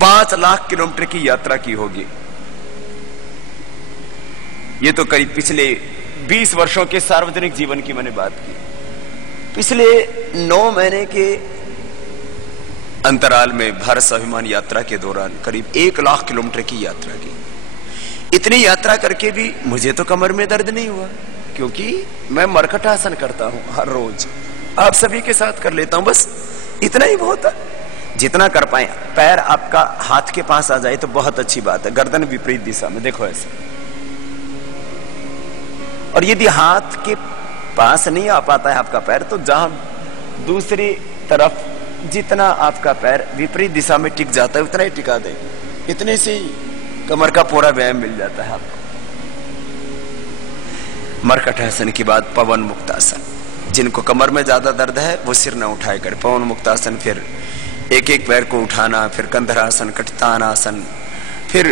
5 लाख किलोमीटर की यात्रा की होगी। ये तो करीब पिछले 20 वर्षों के सार्वजनिक जीवन की मैंने बात की। पिछले 9 महीने के अंतराल में भारत स्वाभिमान यात्रा के दौरान करीब 1 लाख किलोमीटर की यात्रा की। इतनी यात्रा करके भी मुझे तो कमर में दर्द नहीं हुआ, क्योंकि मैं मरकट आसन करता हूं हर रोज। आप सभी के साथ कर लेता हूं, बस इतना ही बहुत है। जितना कर पाए। पैर आपका हाथ के पास आ जाए तो बहुत अच्छी बात है, गर्दन विपरीत दिशा में, देखो ऐसे। और यदि हाथ के पास नहीं आ पाता है आपका पैर, तो जहां दूसरी तरफ जितना आपका पैर विपरीत दिशा में टिक जाता है उतना ही टिका दे। इतने से ही कमर का पूरा व्यायाम मिल जाता है आपको। मरकट आसन के बाद पवन मुक्तासन। जिनको कमर में ज्यादा दर्द है वो सिर न उठाए कर पवन मुक्तासन, फिर एक एक पैर को उठाना, फिर कंधरासन, कटतानासन, फिर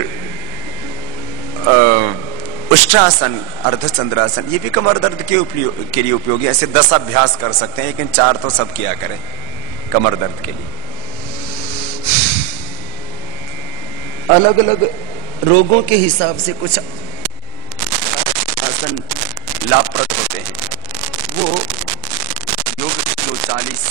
उष्टासन, अर्धचंद्रासन। ये भी कमर दर्द के लिए उपयोगी। ऐसे 10 अभ्यास कर सकते हैं, लेकिन 4 तो सब किया करें कमर दर्द के लिए। अलग अलग रोगों के हिसाब से कुछ आसन लाभप्रद होते हैं। वो योग जो 40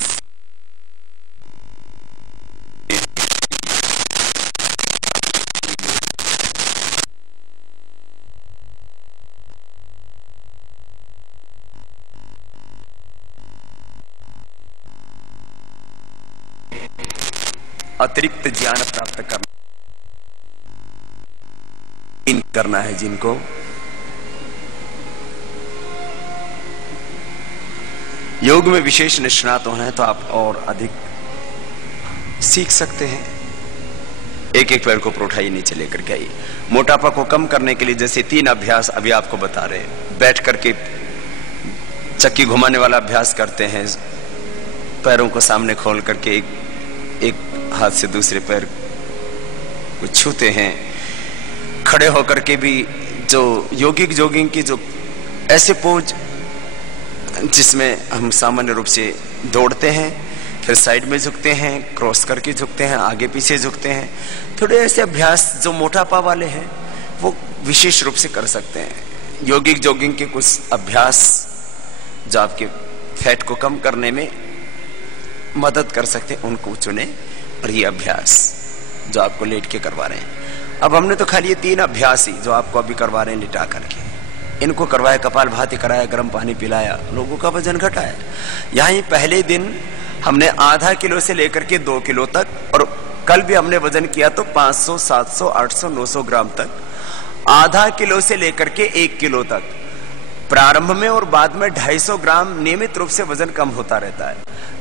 अतिरिक्त ज्ञान प्राप्त करना है जिनको, योग में विशेष निष्णात होना है, तो आप और अधिक सीख सकते हैं। एक एक पैर को ऊपर उठाइए, नीचे लेकर के आइए। मोटापा को कम करने के लिए जैसे 3 अभ्यास अभी आपको बता रहे हैं। बैठ करके चक्की घुमाने वाला अभ्यास करते हैं, पैरों को सामने खोल करके एक हाथ से दूसरे पैर को छूते हैं। खड़े होकर के भी जो योगिक जोगिंग की जो ऐसे पोज जिसमें हम सामान्य रूप से दौड़ते हैं, फिर साइड में झुकते हैं, क्रॉस करके झुकते हैं, आगे पीछे झुकते हैं, थोड़े ऐसे अभ्यास जो मोटापा वाले हैं वो विशेष रूप से कर सकते हैं। योगिक जोगिंग के कुछ अभ्यास जो आपके फैट को कम करने में मदद कर सकते हैं, उनको चुने। और ये अभ्यास जो आपको लेट के करवा रहे हैं, अब हमने तो खाली ये 3 अभ्यास ही जो आपको अभी करवा रहे हैं लिटा करके, इनको करवाया, कपालभाति कराया, गर्म पानी पिलाया, लोगों का वजन घटाया। यहाँ पहले दिन हमने आधा किलो से लेकर के 2 किलो तक, और कल भी हमने वजन किया तो 500, 700, 800, 900 ग्राम तक, आधा किलो से लेकर के 1 किलो तक प्रारंभ में और बाद में 250 ग्राम नियमित रूप से वजन कम होता रहता है।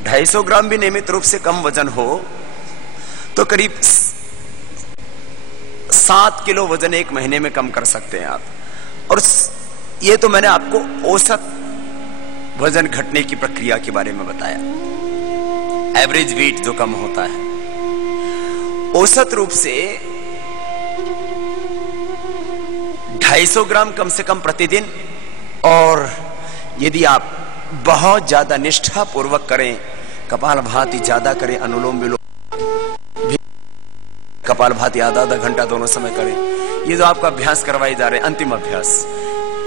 250 ग्राम भी नियमित रूप से कम वजन हो तो करीब 7 किलो वजन 1 महीने में कम कर सकते हैं आप। और ये तो मैंने आपको औसत वजन घटने की प्रक्रिया के बारे में बताया, एवरेज वेट जो कम होता है। औसत रूप से 250 ग्राम कम से कम प्रतिदिन, और यदि आप बहुत ज्यादा निष्ठा पूर्वक करें, कपालभाति ज्यादा करें, अनुलोम विलोम भी कपालभाति आधा घंटा दोनों समय करें, ये जो आपका अभ्यास करवाए जा रहे हैं अंतिम अभ्यास,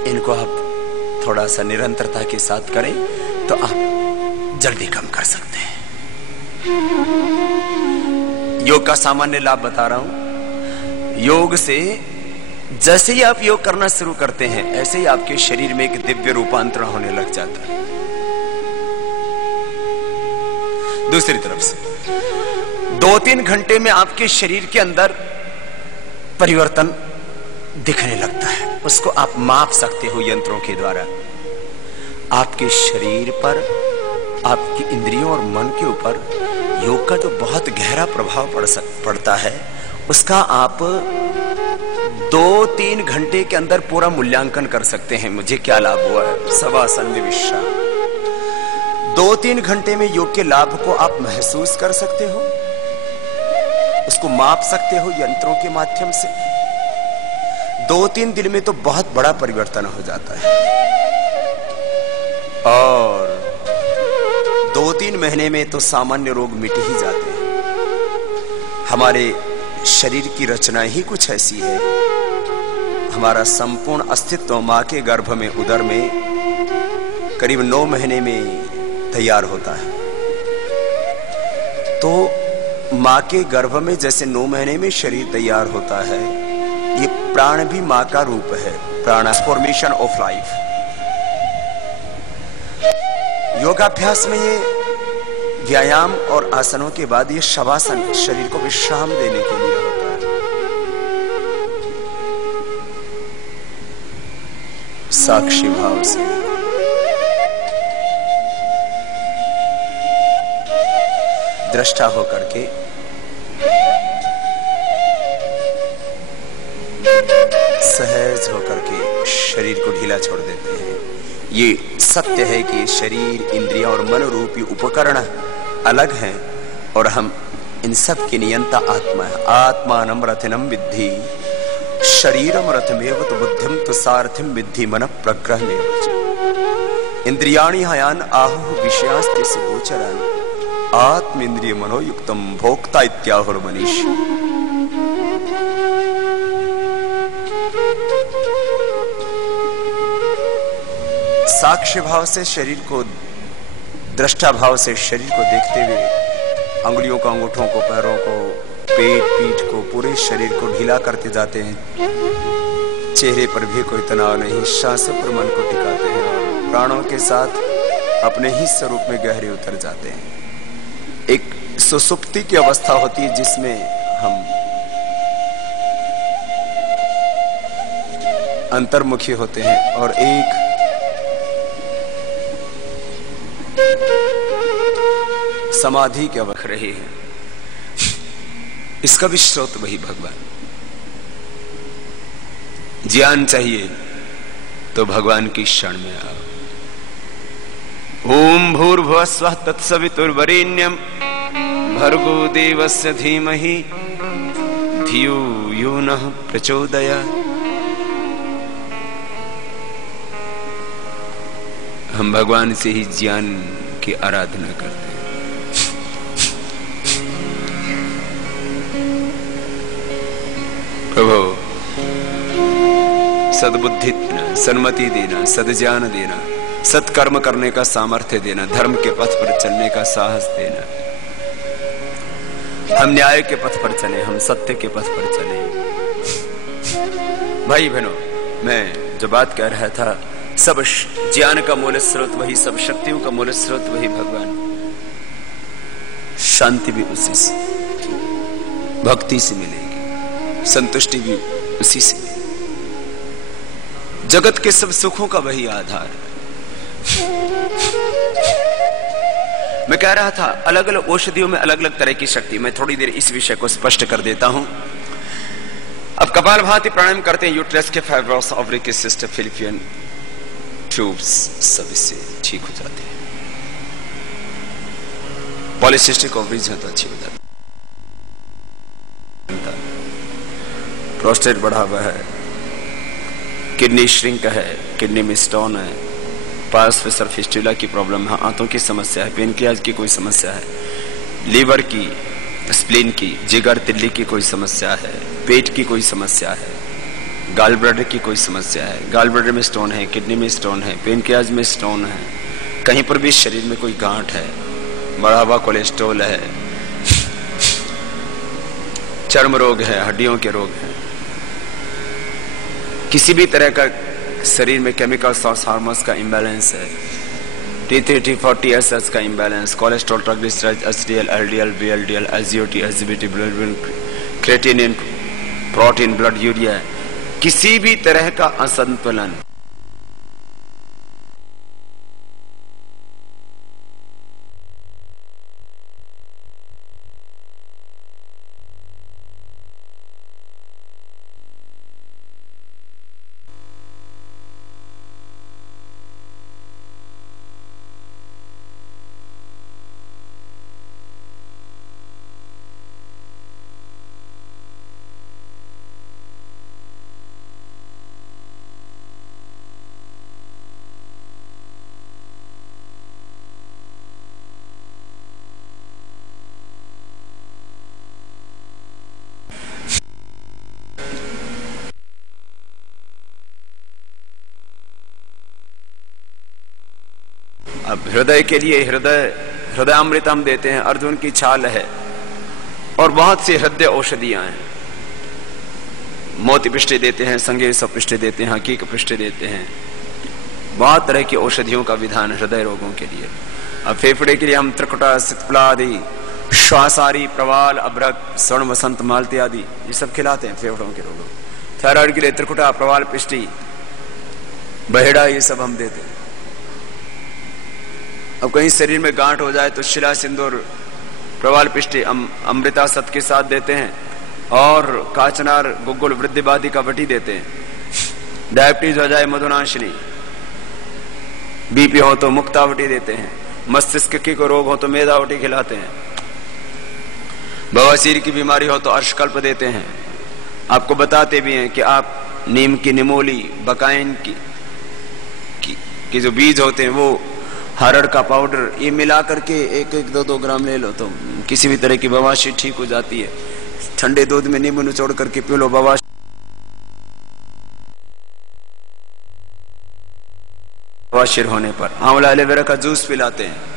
इनको आप थोड़ा सा निरंतरता के साथ करें तो आप जल्दी कम कर सकते हैं। योग का सामान्य लाभ बता रहा हूं। योग से जैसे ही आप योग करना शुरू करते हैं ऐसे ही आपके शरीर में एक दिव्य रूपांतरण होने लग जाता है। दूसरी तरफ से 2-3 घंटे में आपके शरीर के अंदर परिवर्तन दिखने लगता है, उसको आप माप सकते हो यंत्रों के द्वारा। आपके शरीर पर, आपकी इंद्रियों और मन के ऊपर योग का जो बहुत गहरा प्रभाव पड़ता है, उसका आप 2-3 घंटे के अंदर पूरा मूल्यांकन कर सकते हैं। मुझे क्या लाभ हुआ है, शवासन में विश्राम। 2-3 घंटे में योग के लाभ को आप महसूस कर सकते हो, उसको माप सकते हो यंत्रों के माध्यम से। 2-3 दिन में तो बहुत बड़ा परिवर्तन हो जाता है, और 2-3 महीने में तो सामान्य रोग मिट ही जाते हैं। हमारे शरीर की रचना ही कुछ ऐसी है। हमारा संपूर्ण अस्तित्व मां के गर्भ में, उदर में करीब 9 महीने में तैयार होता है। तो मां के गर्भ में जैसे 9 महीने में शरीर तैयार होता है, ये प्राण भी मां का रूप है, ट्रांसफॉर्मेशन ऑफ लाइफ। योगाभ्यास में ये व्यायाम और आसनों के बाद ये शवासन शरीर को विश्राम देने के लिए होता है। साक्षी भाव से दृष्टा होकर के सहज होकर के शरीर को ढीला छोड़ देते हैं। ये सत्य है कि शरीर, इंद्रियां और मन रूपी उपकरण अलग हैं, और हम इन सब की नियंता आत्मा है। आत्मानं रथिनं विद्धि शरीरम रथमेव तो बुद्धिम तो सारथिम विद्धि मन प्रग्रहमेव। इंद्रियाणि हयान आहुः विषयास्ते सुगोचरान् आत्मेन्द्रिय मनोयुक्तम भोक्ता इत्याहुर्मनीष। साक्ष्य भाव से शरीर को, दृष्टा भाव से शरीर को देखते हुए अंगुलियों को, अंगूठों को, पैरों को, पेट, पीठ को, पूरे शरीर को ढीला करते जाते हैं। चेहरे पर भी कोई तनाव नहीं, सांसों पर मन को टिकाते हैं और प्राणों के साथ अपने ही स्वरूप में गहरे उतर जाते हैं। एक सुसुप्ति की अवस्था होती है जिसमें हम अंतर्मुखी होते हैं, और एक समाधि के वक्त रहे हैं। इसका भी स्रोत वही भगवान। ज्ञान चाहिए तो भगवान की शरण में आओ। ओम भूर्भुवस्वः तत्सवितुर्वरेण्यं भर्गो देवस्य धीमहि धियो यो नः प्रचोदयात्। हम भगवान से ही ज्ञान की आराधना करते हैं। प्रभु सद्बुद्धि देना, सन्मति देना, सद्ज्ञान देना, सत्कर्म करने का सामर्थ्य देना, धर्म के पथ पर चलने का साहस देना। हम न्याय के पथ पर चले, हम सत्य के पथ पर चले। भाई बहनों, मैं जो बात कह रहा था, सब ज्ञान का मूल स्रोत वही, सब शक्तियों का मूल स्रोत वही भगवान। शांति भी उसी से, भक्ति से मिलेगी, संतुष्टि भी उसी से। जगत के सब सुखों का वही आधार है। मैं कह रहा था अलग अलग औषधियों में अलग अलग तरह की शक्ति। मैं थोड़ी देर इस विषय को स्पष्ट कर देता हूं। अब कपालभाति प्राणायाम करते हैं, यूट्रस के फाइब्रोस, ओवरी के सिस्ट, फिलिपियन ट्यूब्स सब इससे ठीक हो जाते हैं। पॉलिसिस्टिक ओवरीज है तो अच्छी हो जाती है। प्रोस्टेट बढ़ा हुआ है, किडनी श्रिंक है, किडनी में स्टोन है, पास फिशर फिस्टुला की प्रॉब्लम है, आंतों की समस्या है, पेनक्रियाज की कोई समस्या है, लीवर की, स्प्लीन की, जिगर तिल्ली की कोई समस्या है, पेट की कोई समस्या है, गाल ब्लैडर की कोई समस्या है, गाल ब्लैडर में स्टोन है, किडनी में स्टोन है, पेनक्रियाज में स्टोन है, कहीं पर भी शरीर में कोई गांठ है, बढ़ा हुआ कोलेस्ट्रॉल है, चर्म रोग है, हड्डियों के रोग हैं, किसी भी तरह का शरीर में केमिकल सोर्स हार्मोन्स का इंबैलेंस है, T3, T4, TSH का imbalance, cholesterol, triglyceride, HDL, LDL, VLDL, SGOT, SGPT, blood creatinine, protein, blood urea, किसी भी तरह का असंतुलन अब हृदय के लिए हृदयामृत हम देते हैं, अर्जुन की छाल है और बहुत सी हृदय औषधियां हैं। मोती पिष्टे देते हैं, संगेश पिष्टे देते हैं, हकीक पिष्टे देते हैं, बहुत तरह की औषधियों का विधान हृदय रोगों के लिए। अब फेफड़े के लिए हम त्रिकुटा, सितफला आदि, श्वासारी, प्रवाल, अभ्रक, स्वर्ण, वसंत, मालती आदि ये सब खिलाते हैं फेफड़ों के रोगों। थायराइड के लिए त्रिकुटा, प्रवाल पिष्टी, बहेड़ा ये सब हम देते हैं। अब कहीं शरीर में गांठ हो जाए तो शिला, सिंदूर, प्रवाल पिष्टी, अमृता सत के साथ देते हैं और काचनार, गुग्गुल, वृद्धिबादी का वटी देते हैं। डायबिटीज हो जाए मधुनाशिनी, बीपी हो तो मुक्तावटी देते हैं, मस्तिष्क की कोई रोग हो तो मेदावटी खिलाते हैं, बवासीर की बीमारी हो तो अर्शकल्प देते हैं। आपको बताते भी हैं कि आप नीम की निमोली, बकाइन की जो बीज होते हैं वो, हरड़ का पाउडर, ये मिला करके 1-2 ग्राम ले लो तो किसी भी तरह की बवासीर ठीक हो जाती है। ठंडे दूध में नींबू निचोड़ करके पी लो, बवासीर होने पर। आंवला, एलोवेरा का जूस पिलाते हैं।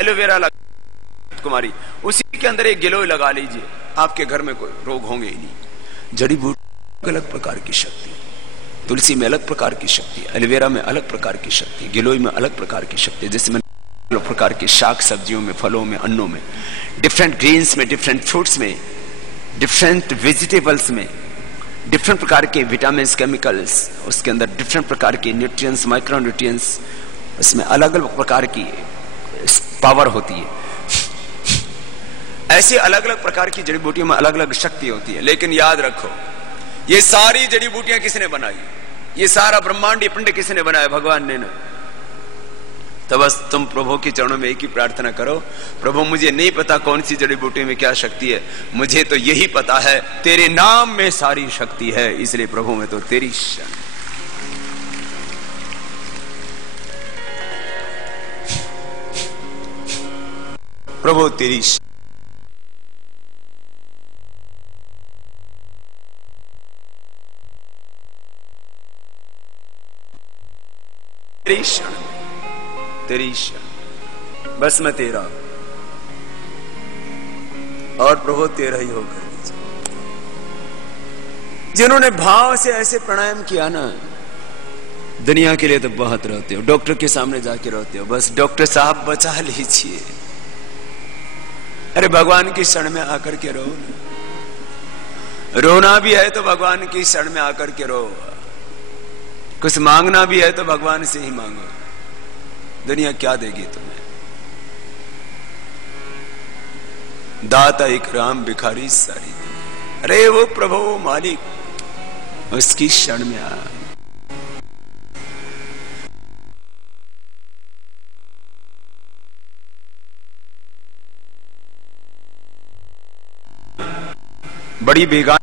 एलोवेरा कुमारी, उसी के अंदर एक गिलोय लगा लीजिए, आपके घर में कोई रोग होंगे ही नहीं। जड़ी बूटी अलग प्रकार की शक्ति, तुलसी में अलग प्रकार की शक्ति, एलोवेरा में अलग प्रकार की शक्ति, गिलोय में अलग प्रकार की शक्ति। जैसे मैंने अलग प्रकार के शाक सब्जियों में, फलों में, अन्नों में, डिफरेंट ग्रीन्स में, डिफरेंट फ्रूट्स में, डिफरेंट वेजिटेबल्स में डिफरेंट प्रकार के विटामिन, केमिकल्स, उसके अंदर डिफरेंट प्रकार के न्यूट्रिएंट्स, माइक्रो न्यूट्रिएंट्स, उसमें अलग अलग प्रकार की पावर होती है। ऐसी अलग अलग प्रकार की जड़ी बूटियों में अलग अलग शक्ति होती है। लेकिन याद रखो, ये सारी जड़ी बूटियां किसने बनाई? ये सारा ब्रह्मांड, ये पिंड किसने बनाया? भगवान ने ना। तो बस तुम प्रभु के चरणों में एक ही प्रार्थना करो, प्रभु मुझे नहीं पता कौन सी जड़ी बूटी में क्या शक्ति है, मुझे तो यही पता है तेरे नाम में सारी शक्ति है, इसलिए प्रभु में तो तेरी शरण। प्रभु तेरी शरण, तेरी शरण, बस मैं तेरा और प्रभु तेरा ही होकर जिन्होंने भाव से ऐसे प्राणायाम किया ना, दुनिया के लिए तो बहुत रोते हो, डॉक्टर के सामने जाके रोते हो, बस डॉक्टर साहब बचा लीजिए। अरे भगवान की शरण में आकर के रो, रोना भी है तो भगवान की शरण में आकर के रो, कुछ मांगना भी है तो भगवान से ही मांगो। दुनिया क्या देगी तुम्हें? दाता एक राम भिखारी सारी। अरे वो प्रभु वो मालिक, उसकी शरण में आ। बड़ी बेगानी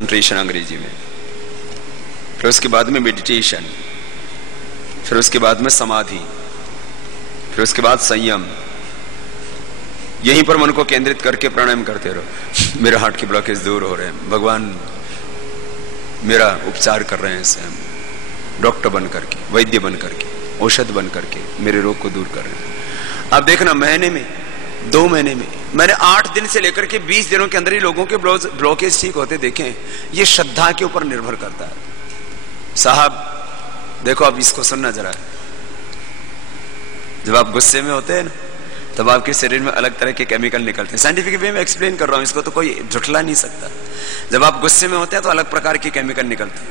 कंसंट्रेशन अंग्रेजी में, फिर उसके बाद में मेडिटेशन, फिर उसके बाद में समाधि, फिर उसके बाद संयम। यहीं पर मन को केंद्रित करके प्राणायाम करते रहो। मेरे हार्ट की ब्लॉकेज दूर हो रहे हैं, भगवान मेरा उपचार कर रहे हैं इससे। डॉक्टर बन करके, वैद्य बन करके, औषध बन करके मेरे रोग को दूर कर रहे हैं। अब देखना, महीने में, 2 महीने में, मैंने 8 दिन से लेकर के 20 दिनों के अंदर ही लोगों के ब्लॉकेज ठीक होते देखे। ये श्रद्धा के ऊपर निर्भर करता है साहब। देखो अब इसको सुनना जरा, जब आप गुस्से में होते हैं ना, तब आपके शरीर में अलग तरह के केमिकल निकलते हैं। साइंटिफिक वे में एक्सप्लेन कर रहा हूं इसको, तो कोई झुठला नहीं सकता। जब आप गुस्से में होते हैं तो अलग प्रकार के केमिकल निकलते हैं,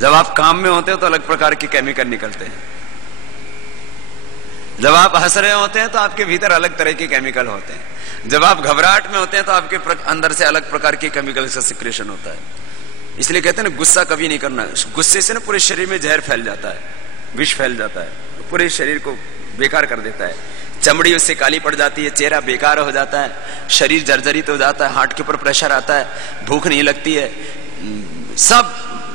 जब आप काम में होते हैं तो अलग प्रकार के केमिकल निकलते हैं, जब आप हंस रहे होते हैं तो आपके भीतर अलग तरह के केमिकल होते हैं, जब आप घबराहट में होते हैं तो आपके अंदर से अलग प्रकार के केमिकल का सिक्रेशन होता है। इसलिए कहते हैं ना, गुस्सा कभी नहीं करना। गुस्से से ना पूरे शरीर में जहर फैल जाता है, विष फैल जाता है, पूरे शरीर को बेकार कर देता है। चमड़ी उससे काली पड़ जाती है, चेहरा बेकार हो जाता है, शरीर जर्जरित हो जाता है, हार्ट के ऊपर प्रेशर आता है, भूख नहीं लगती है,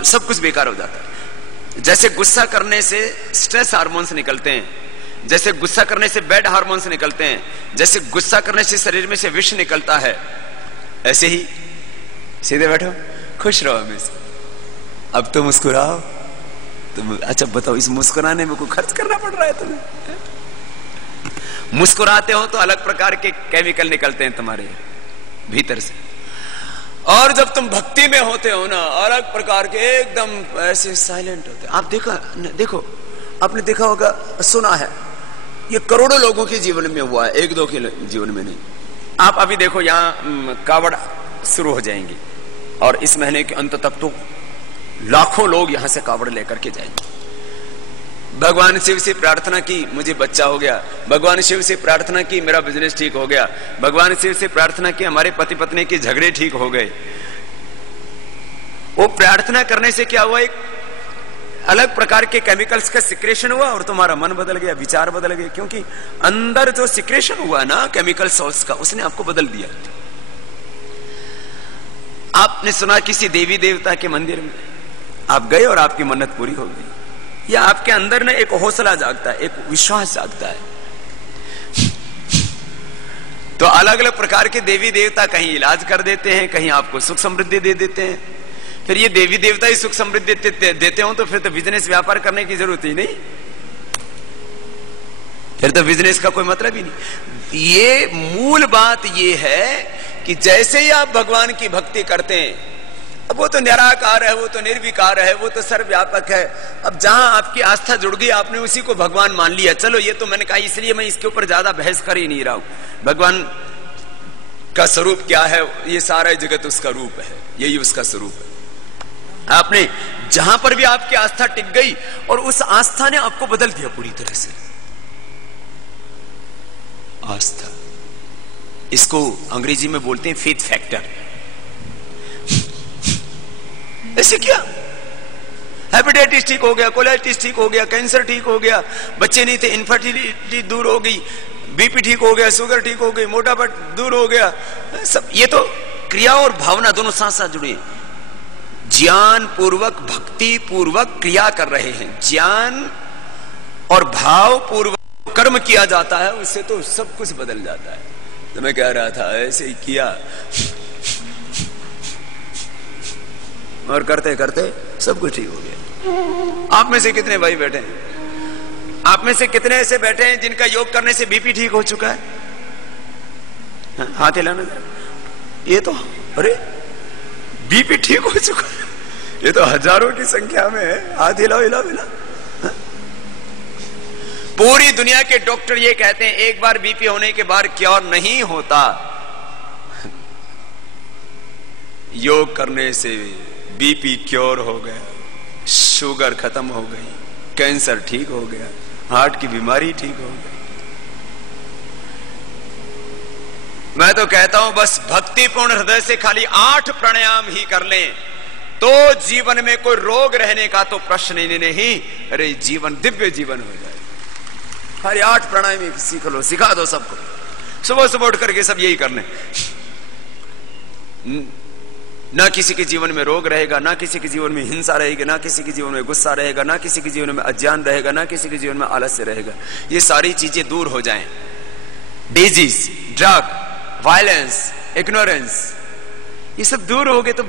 सब कुछ बेकार हो जाता है। जैसे गुस्सा करने से स्ट्रेस हार्मोन्स निकलते हैं, जैसे गुस्सा करने से बैड हार्मोन्स निकलते हैं, जैसे गुस्सा करने से शरीर में से विष निकलता है, ऐसे ही सीधे बैठो, खुश रहो हमेशा। अब तो मुस्कुराओ। तो अच्छा बताओ, इस मुस्कुराने में कोई खर्च करना पड़ रहा है तुम्हें? मुस्कुराते हो तो अलग प्रकार के केमिकल निकलते हैं तुम्हारे भीतर से, और जब तुम भक्ति में होते हो ना, अलग प्रकार के एकदम ऐसे साइलेंट होते हैं। आप देखो, आपने देखा होगा, सुना है, ये करोड़ों लोगों के जीवन में हुआ है, 1-2 के जीवन में नहीं। आप अभी देखो, यहां कावड़ शुरू हो जाएंगी और इस महीने के अंत तक तो लाखों लोग यहां से कावड़ लेकर के जाएंगे। भगवान शिव से प्रार्थना की, मुझे बच्चा हो गया। भगवान शिव से प्रार्थना की, मेरा बिजनेस ठीक हो गया। भगवान शिव से प्रार्थना की, हमारे पति पत्नी के झगड़े ठीक हो गए। वो प्रार्थना करने से क्या हुआ, एक अलग प्रकार के केमिकल्स का सिक्रेशन हुआ और तुम्हारा मन बदल गया, विचार बदल गए, क्योंकि अंदर जो सिक्रेशन हुआ ना केमिकल सोर्स का, उसने आपको बदल दिया। आपने सुना किसी देवी देवता के मंदिर में आप गए और आपकी मन्नत पूरी हो गई, या आपके अंदर ना एक हौसला जागता है, एक विश्वास जागता है। तो अलग अलग प्रकार के देवी देवता कहीं इलाज कर देते हैं, कहीं आपको सुख समृद्धि दे देते हैं। फिर ये देवी देवता ही सुख समृद्धि देते हो तो फिर तो बिजनेस व्यापार करने की जरूरत ही नहीं, फिर तो बिजनेस का कोई मतलब ही नहीं। ये मूल बात ये है कि जैसे ही आप भगवान की भक्ति करते हैं, अब वो तो निराकार है, वो तो निर्विकार है, वो तो सर्वव्यापक है। अब जहां आपकी आस्था जुड़ गई, आपने उसी को भगवान मान लिया। चलो, ये तो मैंने कहा, इसलिए मैं इसके ऊपर ज्यादा बहस कर ही नहीं रहा हूं। भगवान का स्वरूप क्या है, ये सारा जगत उसका रूप है, यही उसका स्वरूप है। आपने जहां पर भी आपकी आस्था टिक गई और उस आस्था ने आपको बदल दिया पूरी तरह से। आस्था, इसको अंग्रेजी में बोलते हैं फेथ फैक्टर। ऐसे क्या, हेपेटाइटिस ठीक हो गया, कोलाइटिस ठीक हो गया, कैंसर ठीक हो गया, बच्चे नहीं थे, इनफर्टिलिटी दूर हो गई, बीपी ठीक हो गया, शुगर ठीक हो गई, मोटापा दूर हो गया। सब ये तो क्रिया और भावना दोनों साथ साथ जुड़े हैं। ज्ञान पूर्वक, भक्ति पूर्वक क्रिया कर रहे हैं, ज्ञान और भाव पूर्वक कर्म किया जाता है, उससे तो सब कुछ बदल जाता है। तो मैं कह रहा था, ऐसे ही किया और करते करते सब कुछ ठीक हो गया। आप में से कितने भाई बैठे हैं, आप में से कितने ऐसे बैठे हैं जिनका योग करने से बीपी ठीक हो चुका है? हाथ हिलाना। ये तो, अरे बीपी ठीक हो चुका है, ये तो हजारों की संख्या में है। हाथ हिलाओ, हिलाओ, हिलाओ। पूरी दुनिया के डॉक्टर ये कहते हैं, एक बार बीपी होने के बाद क्योर नहीं होता। योग करने से बीपी क्योर हो गया, शुगर खत्म हो गई, कैंसर ठीक हो गया, हार्ट की बीमारी ठीक हो गई। मैं तो कहता हूं, बस भक्तिपूर्ण हृदय से खाली 8 प्राणायाम ही कर लें तो जीवन में कोई रोग रहने का तो प्रश्न ही नहीं। अरे जीवन दिव्य जीवन हो जाए। खाली 8 प्राणायाम सीख लो, सिखा दो सबको, सुबह सुबह उठ करके सब यही करने। ना किसी के जीवन में रोग रहेगा, ना किसी के जीवन में हिंसा रहेगी, ना किसी के जीवन में गुस्सा रहेगा, ना किसी के जीवन में अज्ञान रहेगा, ना किसी के जीवन में आलस्य रहेगा। ये सारी चीजें दूर हो जाएं। डिजीज, ड्रग, वायलेंस, इग्नोरेंस, ये सब दूर हो गए तो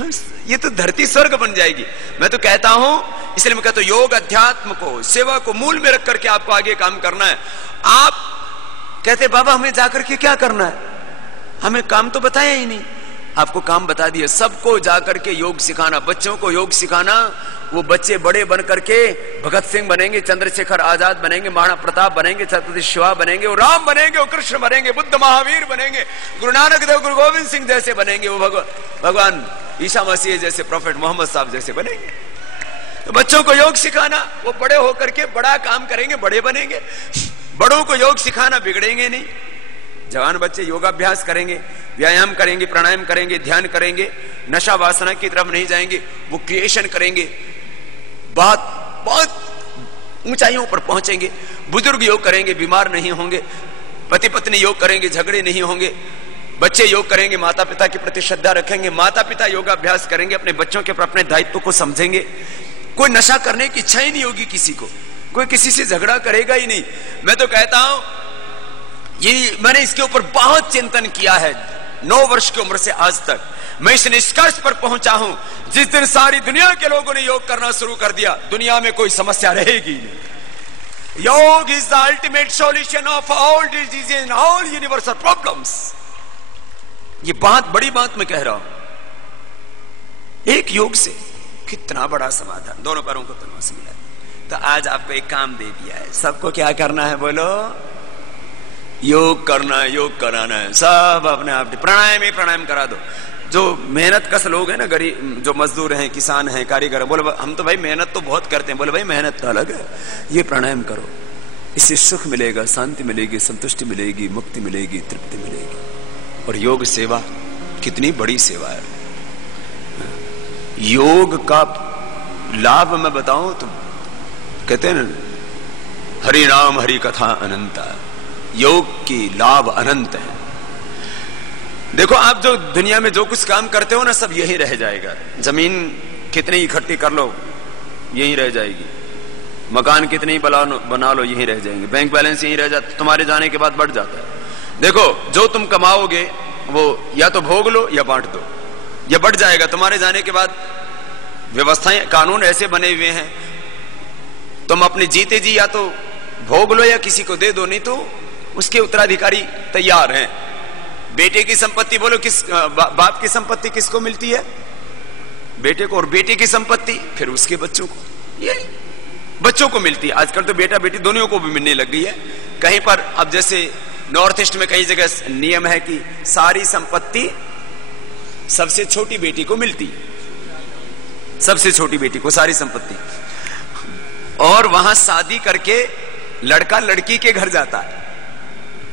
ये तो धरती स्वर्ग बन जाएगी। मैं तो कहता हूं, इसलिए मैं कहता हूं योग अध्यात्म को, सेवा को मूल में रख करके आपको आगे काम करना है। आप कहते बाबा हमें जाकर के क्या करना है, हमें काम तो बताया ही नहीं। आपको काम बता दिया, सबको जाकर के योग सिखाना, बच्चों को योग सिखाना। वो बच्चे बड़े बन करके भगत सिंह बनेंगे, चंद्रशेखर आजाद बनेंगे, महाराणा प्रताप बनेंगे, छत्रपति शिवा बनेंगे, वो राम बनेंगे, वो कृष्ण बनेंगे, बुद्ध महावीर बनेंगे, गुरु नानक देव, गुरु गोविंद सिंह जैसे बनेंगे, वो भगवान ईसा मसीह जैसे, प्रोफेट मोहम्मद साहब जैसे बनेंगे। तो बच्चों को योग सिखाना, वो बड़े होकर के बड़ा काम करेंगे, बड़े बनेंगे। बड़ों को योग सिखाना, बिगड़ेंगे नहीं। जवान बच्चे योगाभ्यास करेंगे, व्यायाम करेंगे, प्राणायाम करेंगे, ध्यान करेंगे, नशा वासना की तरफ नहीं जाएंगे, वो क्रिएशन करेंगे, बहुत ऊंचाइयों पर पहुंचेंगे। बुजुर्ग योग करेंगे, बीमार नहीं होंगे। पति पत्नी योग करेंगे, झगड़े नहीं होंगे। बच्चे योग करेंगे, माता पिता के प्रति श्रद्धा रखेंगे। माता पिता योगाभ्यास करेंगे, अपने बच्चों के अपने दायित्व को समझेंगे। कोई नशा करने की इच्छा ही नहीं होगी किसी को, कोई किसी से झगड़ा करेगा ही नहीं। मैं तो कहता हूं, ये मैंने इसके ऊपर बहुत चिंतन किया है 9 वर्ष की उम्र से आज तक। मैं इस निष्कर्ष पर पहुंचा हूं, जिस दिन सारी दुनिया के लोगों ने योग करना शुरू कर दिया, दुनिया में कोई समस्या रहेगी नहीं। योग is the ultimate solution of all disease and all universal problems. ये बड़ी बात मैं कह रहा हूं। एक योग से कितना बड़ा समाधान, दोनों पैरों को तनवा से मिला। तो आज आपको एक काम दे दिया है, सबको क्या करना है बोलो? योग करना है, योग कराना है। सब अपने आप प्राणायाम ही प्राणायाम करा दो। जो मेहनत कश लोग हैं ना, गरीब जो मजदूर हैं, किसान हैं, कारीगर हैं, बोले हम तो भाई मेहनत तो बहुत करते हैं। बोले भाई मेहनत तो अलग है, ये प्राणायाम करो, इससे सुख मिलेगा, शांति मिलेगी, संतुष्टि मिलेगी, मुक्ति मिलेगी, तृप्ति मिलेगी। और योग सेवा कितनी बड़ी सेवा है। योग का लाभ मैं बताऊं तो कहते हैं ना, हरि नाम हरि कथा अनंता। योग की लाभ अनंत है। देखो आप जो दुनिया में जो कुछ काम करते हो ना, सब यही रह जाएगा। जमीन कितनी इकट्ठी कर लो यही रह जाएगी, मकान कितने ही बना लो यही रह जाएंगे, बैंक बैलेंस यही रह जाता, तुम्हारे जाने के बाद बढ़ जाता है। देखो जो तुम कमाओगे वो या तो भोग लो या बांट दो, या बढ़ जाएगा तुम्हारे जाने के बाद। व्यवस्थाएं कानून ऐसे बने हुए हैं, तुम अपने जीते जी या तो भोग लो या किसी को दे दो, नहीं तो उसके उत्तराधिकारी तैयार हैं। बेटे की संपत्ति बोलो किस बाप की संपत्ति किसको मिलती है? बेटे को। और बेटे की संपत्ति फिर उसके बच्चों को, ये बच्चों को मिलती है। आजकल तो बेटा बेटी दोनों को भी मिलने लग गई है। कहीं पर अब जैसे नॉर्थ ईस्ट में कई जगह नियम है कि सारी संपत्ति सबसे छोटी बेटी को मिलती है, सबसे छोटी बेटी को सारी संपत्ति। और वहां शादी करके लड़का लड़की के घर जाता है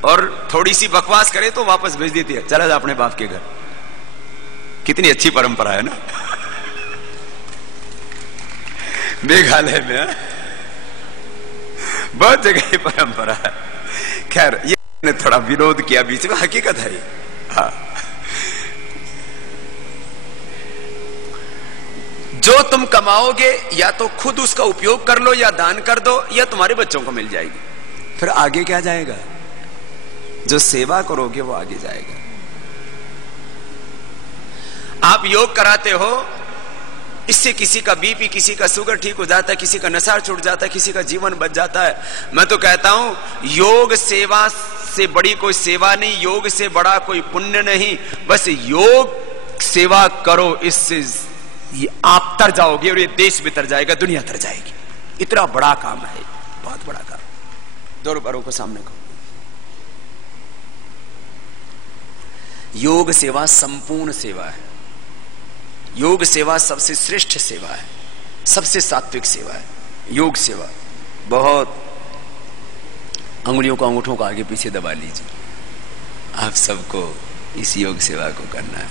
और थोड़ी सी बकवास करे तो वापस भेज देती है, चला जा अपने बाप के घर। कितनी अच्छी परंपरा है ना। मेघालय में बहुत जगह ये परंपरा है। खैर ये ने थोड़ा विरोध किया बीच में, हकीकत है। हाँ, जो तुम कमाओगे या तो खुद उसका उपयोग कर लो या दान कर दो, या तुम्हारे बच्चों को मिल जाएगी। फिर आगे क्या जाएगा? जो सेवा करोगे वो आगे जाएगा। आप योग कराते हो, इससे किसी का बीपी, किसी का शुगर ठीक हो जाता है, किसी का नशा छूट जाता है, किसी का जीवन बच जाता है। मैं तो कहता हूं योग सेवा से बड़ी कोई सेवा नहीं, योग से बड़ा कोई पुण्य नहीं। बस योग सेवा करो, इससे ये आप तर जाओगे और ये देश भी तर जाएगा, दुनिया तर जाएगी। इतना बड़ा काम है, बहुत बड़ा काम। दोनों पैरों को सामने करो। योग सेवा संपूर्ण सेवा है। योग सेवा सबसे श्रेष्ठ सेवा है, सबसे सात्विक सेवा है योग सेवा। बहुत अंगुलियों को अंगूठों को आगे पीछे दबा लीजिए, आप सबको इस योग सेवा को करना है।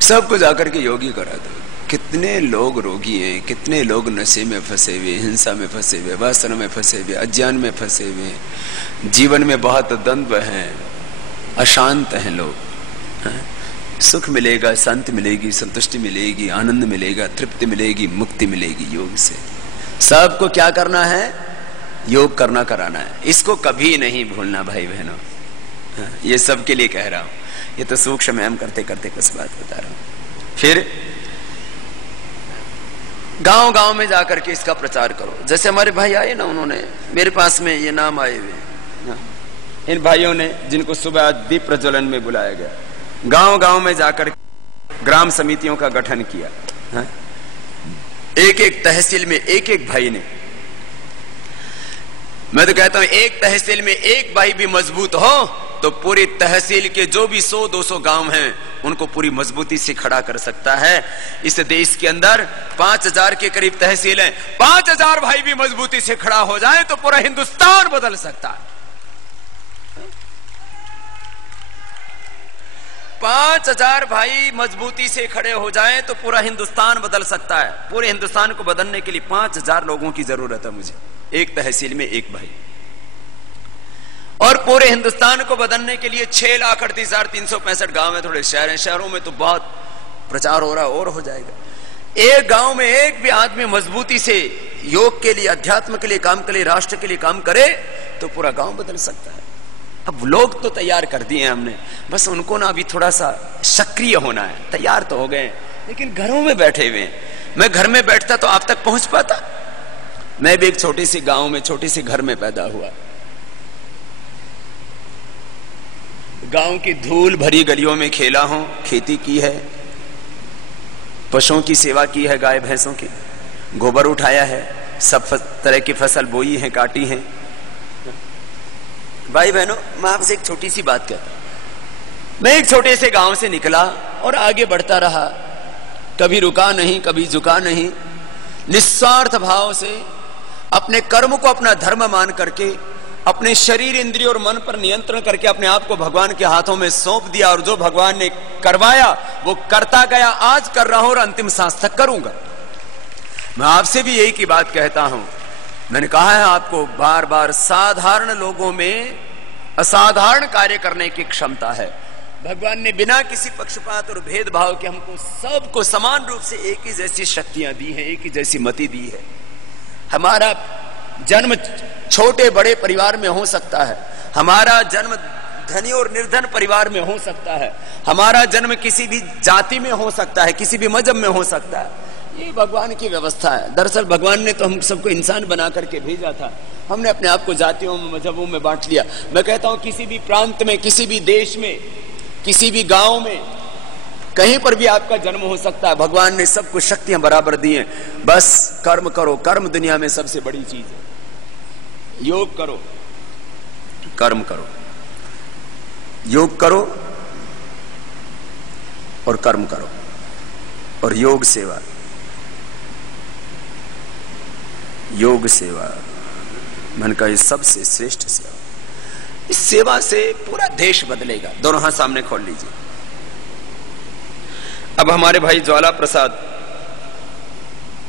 सबको जाकर के योगी करा दो। कितने लोग रोगी हैं, कितने लोग नशे में फंसे हुए, हिंसा में फंसे हुए, वासना में फंसे हुए, अज्ञान में फंसे हुए, जीवन में बहुत द्वंद्व हैं, अशांत हैं लोग। सुख मिलेगा, शांति मिलेगी, संतुष्टि मिलेगी, आनंद मिलेगा, तृप्ति मिलेगी, मुक्ति मिलेगी योग से। सबको क्या करना है? योग करना कराना है। इसको कभी नहीं भूलना भाई बहनों। ये सबके लिए कह रहा हूं, ये तो सूक्ष्म हम करते करते कुछ बात बता रहा हूं। फिर गांव गांव में जाकर के इसका प्रचार करो। जैसे हमारे भाई आए ना, उन्होंने मेरे पास में ये नाम आए हुए, इन भाइयों ने जिनको सुबह आज दीप प्रज्वलन में बुलाया गया, गांव गांव में जाकर ग्राम समितियों का गठन किया। एक एक तहसील में एक एक भाई ने, मैं तो कहता हूं एक तहसील में एक भाई भी मजबूत हो तो पूरी तहसील के जो भी 100-200 गांव हैं उनको पूरी मजबूती से खड़ा कर सकता है। इस देश के अंदर 5000 के करीब तहसील हैं, 5000 भाई भी मजबूती से खड़ा हो जाए तो पूरा हिंदुस्तान बदल सकता है। 5000 भाई मजबूती से खड़े हो जाएं तो पूरा हिंदुस्तान बदल सकता है। पूरे हिंदुस्तान को बदलने के लिए 5000 लोगों की जरूरत है मुझे, एक तहसील में एक भाई। और पूरे हिंदुस्तान को बदलने के लिए 6,38,365 गांव में, थोड़े शहर हैं, शहरों में तो बहुत प्रचार हो रहा है और हो जाएगा। एक गांव में एक भी आदमी मजबूती से योग के लिए, अध्यात्म के लिए काम करे, राष्ट्र के लिए काम करे तो पूरा गांव बदल सकता है। अब लोग तो तैयार कर दिए हमने, बस उनको ना अभी थोड़ा सा सक्रिय होना है। तैयार तो हो गए लेकिन घरों में बैठे हुए हैं। मैं घर में बैठता तो आप तक पहुंच पाता? मैं भी एक छोटे से गांव में, छोटे से घर में पैदा हुआ। गांव की धूल भरी गलियों में खेला हूं, खेती की है, पशुओं की सेवा की है, गाय भैंसों की, गोबर उठाया है, सब तरह की फसल बोई है, काटी है। भाई बहनों, मैं आपसे एक छोटी सी बात कहता हूं। मैं एक छोटे से गांव से निकला और आगे बढ़ता रहा, कभी रुका नहीं, कभी झुका नहीं, निस्वार्थ भाव से अपने कर्म को अपना धर्म मान करके, अपने शरीर, इंद्रिय और मन पर नियंत्रण करके अपने आप को भगवान के हाथों में सौंप दिया। और जो भगवान ने करवाया वो करता गया, आज कर रहा हूं और अंतिम सांस तक करूंगा। मैं आपसे भी यही की बात कहता हूं। मैंने कहा है आपको बार बार, साधारण लोगों में असाधारण कार्य करने की क्षमता है। भगवान ने बिना किसी पक्षपात और भेदभाव के हमको सबको समान रूप से एक ही जैसी शक्तियां दी हैं, एक ही जैसी मति दी है। हमारा जन्म छोटे बड़े परिवार में हो सकता है, हमारा जन्म धनी और निर्धन परिवार में हो सकता है, हमारा जन्म किसी भी जाति में हो सकता है, किसी भी मजहब में हो सकता है। ये भगवान की व्यवस्था है। दरअसल भगवान ने तो हम सबको इंसान बना करके भेजा था, हमने अपने आप को जातियों में, मजहबों में बांट लिया। मैं कहता हूं किसी भी प्रांत में, किसी भी देश में, किसी भी गांव में, कहीं पर भी आपका जन्म हो सकता है। भगवान ने सबको शक्तियां बराबर दी हैं। बस कर्म करो, कर्म दुनिया में सबसे बड़ी चीज है। योग करो, कर्म करो, योग करो और कर्म करो, और योग सेवा, योग सेवा मन का ये सबसे श्रेष्ठ सेवा। इस सेवा से पूरा देश बदलेगा। दोनों हाथ सामने खोल लीजिए। अब हमारे भाई ज्वाला प्रसाद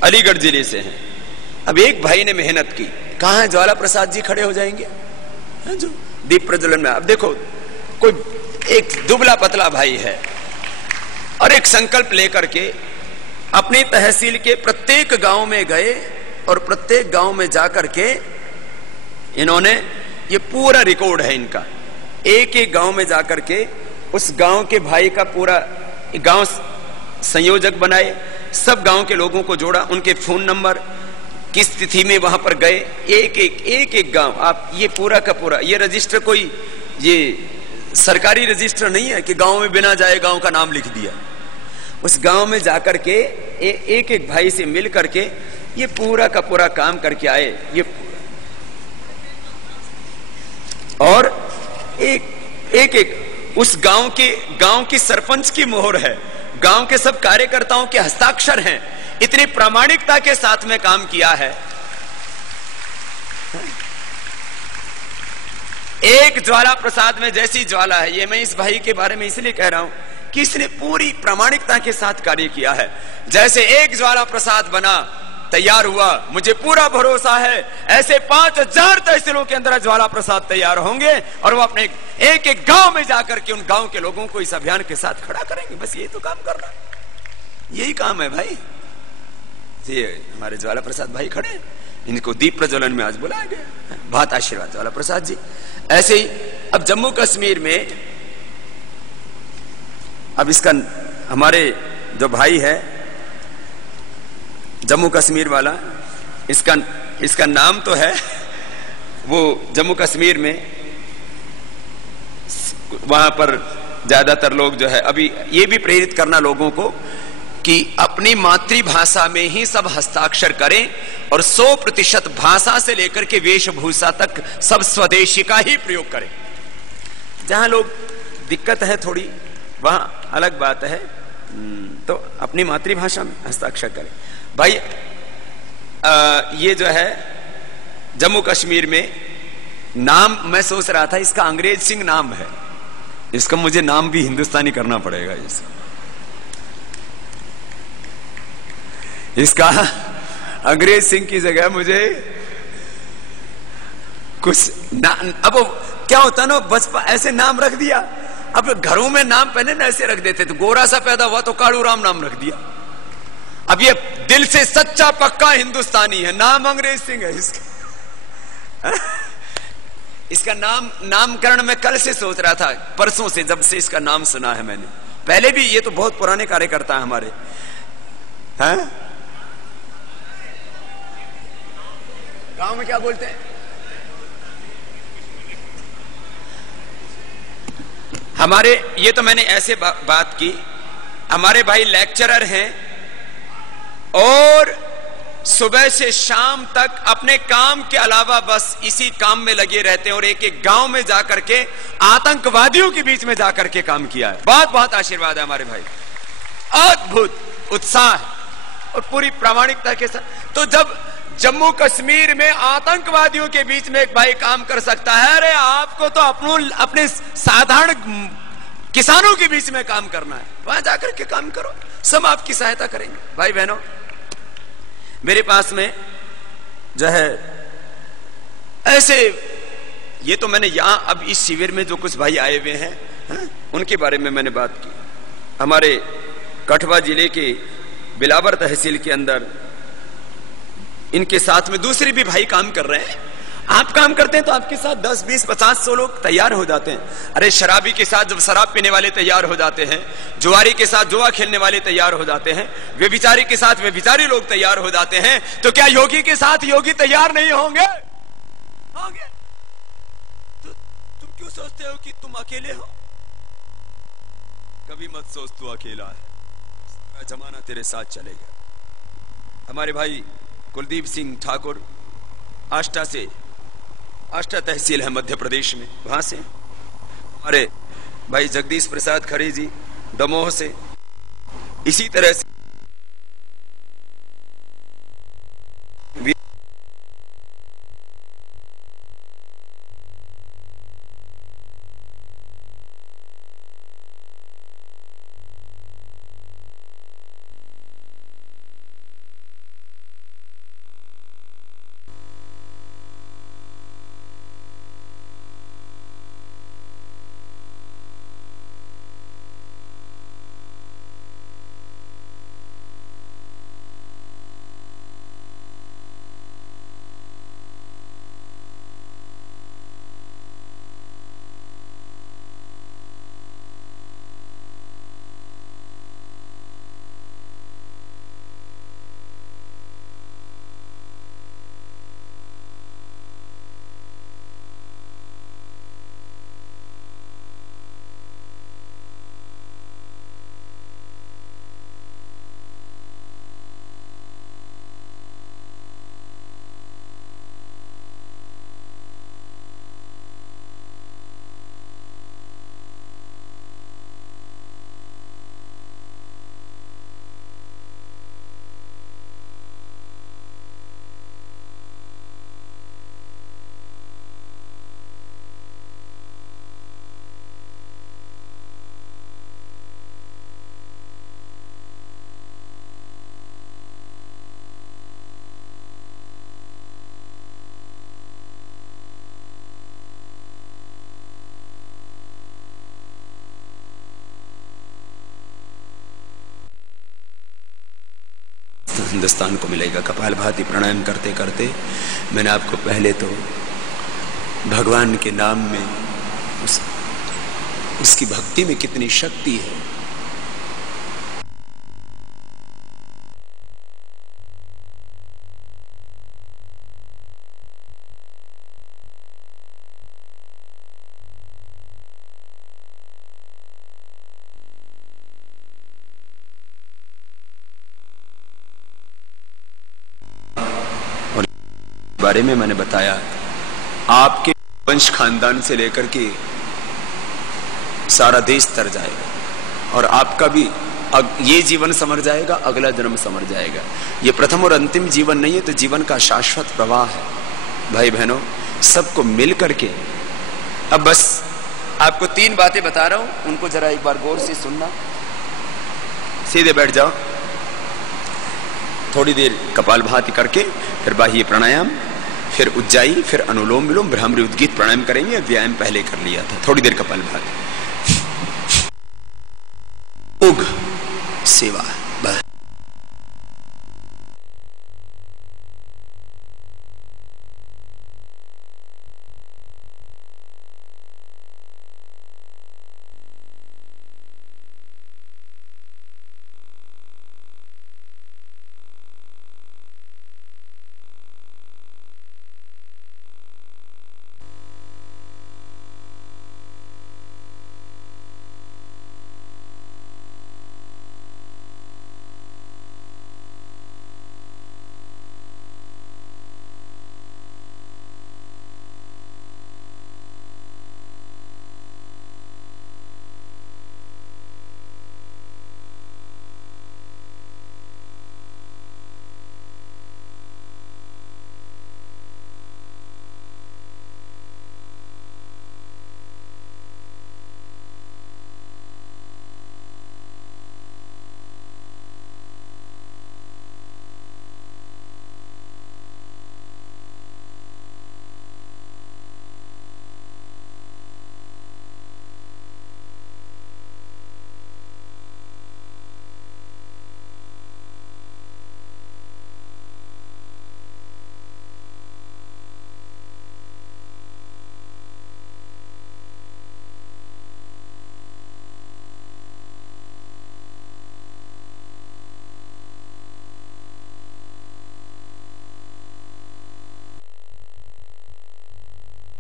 अलीगढ़ जिले से हैं। अब एक भाई ने मेहनत की, कहां है ज्वाला प्रसाद जी? खड़े हो जाएंगे जो दीप प्रज्वलन में। अब देखो, कोई एक दुबला पतला भाई है और एक संकल्प लेकर के अपनी तहसील के प्रत्येक गांव में गए और प्रत्येक गांव में जाकर के इन्होंने, ये पूरा रिकॉर्ड है इनका, एक एक गांव में जाकर के उस गांव के भाई का पूरा गांव संयोजक बनाए, सब गांव के लोगों को जोड़ा, उनके फोन नंबर, किस तिथि में वहां पर गए, एक एक गांव। आप ये पूरा का पूरा, ये रजिस्टर कोई ये सरकारी रजिस्टर नहीं है कि गांव में बिना जाए गांव का नाम लिख दिया। उस गांव में जाकर के एक एक भाई से मिल करके ये पूरा का पूरा काम करके आए। ये और एक उस गांव की सरपंच की मोहर है, गांव के सब कार्यकर्ताओं के हस्ताक्षर हैं। इतनी प्रामाणिकता के साथ में काम किया है। एक ज्वाला प्रसाद में जैसी ज्वाला है, ये मैं इस भाई के बारे में इसलिए कह रहा हूं कि इसने पूरी प्रामाणिकता के साथ कार्य किया है। जैसे एक ज्वाला प्रसाद बना, तैयार हुआ, मुझे पूरा भरोसा है ऐसे 5000 तहसीलों के अंदर ज्वाला प्रसाद तैयार होंगे और वो अपने एक एक गांव में जाकर के उन गांव के लोगों को इस अभियान के साथ खड़ा करेंगे। बस यही तो काम कर रहा है, यही काम है भाई। ये हमारे ज्वाला प्रसाद भाई खड़े, इनको दीप प्रज्वलन में आज बुलाया गया। बहुत आशीर्वाद ज्वाला प्रसाद जी। ऐसे ही अब जम्मू कश्मीर में, अब इसका हमारे जो भाई है जम्मू कश्मीर वाला, इसका नाम तो है, वो जम्मू कश्मीर में वहां पर ज्यादातर लोग जो है अभी ये भी प्रेरित करना लोगों को कि अपनी मातृभाषा में ही सब हस्ताक्षर करें और 100% भाषा से लेकर के वेशभूषा तक सब स्वदेशी का ही प्रयोग करें। जहां लोग दिक्कत है थोड़ी वहां अलग बात है, तो अपनी मातृभाषा में हस्ताक्षर करें। भाई ये जो है जम्मू कश्मीर में नाम मैं सोच रहा था इसका अंग्रेज सिंह नाम है, इसका मुझे नाम भी हिंदुस्तानी करना पड़ेगा। इसका अंग्रेज सिंह की जगह मुझे कुछ अब क्या होता ना, बचपन ऐसे नाम रख दिया। अब घरों में नाम पहले ना ऐसे रख देते, तो गोरा सा पैदा हुआ तो कालू राम नाम रख दिया। अब ये दिल से सच्चा पक्का हिंदुस्तानी है, नाम अंग्रेज सिंह है इसका। इसका नामकरण मैं कल से सोच रहा था, परसों से, जब से इसका नाम सुना है मैंने। पहले भी ये तो बहुत पुराने कार्यकर्ता है हमारे, हैं? गांव में क्या बोलते हैं? हमारे, ये तो मैंने ऐसे बात की, हमारे भाई लेक्चरर हैं और सुबह से शाम तक अपने काम के अलावा बस इसी काम में लगे रहते हैं और एक एक गांव में जाकर के आतंकवादियों के बीच में जाकर के काम किया है। बहुत बहुत आशीर्वाद है हमारे भाई, अद्भुत उत्साह और पूरी प्रामाणिकता के साथ। तो जब जम्मू कश्मीर में आतंकवादियों के बीच में एक भाई काम कर सकता है, अरे आपको तो अपने साधारण किसानों के बीच में काम करना है, वहां जाकर के काम करो, सब आपकी सहायता करेंगे। भाई बहनों, मेरे पास में जो है ऐसे, ये तो मैंने यहां अब इस शिविर में जो कुछ भाई आए हुए हैं उनके बारे में मैंने बात की। हमारे कठुआ जिले के बिलावर तहसील के अंदर इनके साथ में दूसरे भी भाई काम कर रहे हैं। आप काम करते हैं तो आपके साथ 10, 20, 50, 100 लोग तैयार हो जाते हैं। अरे शराबी के साथ जब शराब पीने वाले तैयार हो जाते हैं, जुआरी के साथ जुआ खेलने वाले तैयार हो जाते हैं, व्यभिचारी के साथ व्यभिचारी लोग तैयार हो जाते हैं, तो क्या योगी के साथ योगी तैयार नहीं होंगे? होंगे। तो तुम क्यों सोचते हो कि तुम अकेले हो? कभी मत सोच तू अकेला है, सारा जमाना तेरे साथ चलेगा। हमारे भाई कुलदीप सिंह ठाकुर आष्टा तहसील है मध्य प्रदेश में, वहां से। हमारे भाई जगदीश प्रसाद खरे जी दमोह से, इसी तरह से हिंदुस्तान को मिलेगा। कपालभाति प्राणायाम करते करते मैंने आपको पहले तो भगवान के नाम में उसकी भक्ति में कितनी शक्ति है बारे में मैंने बताया, आपके वंश खानदान से लेकर के सारा देश तर जाएगा और आपका भी ये जीवन समर जाएगा, अगला जन्म समर जाएगा। ये प्रथम और अंतिम जीवन नहीं है, तो जीवन का शाश्वत प्रवाह है। भाई बहनों, सबको मिल करके, अब बस आपको 3 बातें बता रहा हूं, उनको जरा एक बार गौर से सुनना। सीधे बैठ जाओ, थोड़ी देर कपालभाति करके, फिर बाह्य प्राणायाम, फिर उज्जाई, फिर अनुलोम विलोम, भ्रामरी उद्गीत प्राणायाम करेंगे। व्यायाम पहले कर लिया था। थोड़ी देर कपालभाति, उग सेवा, बस।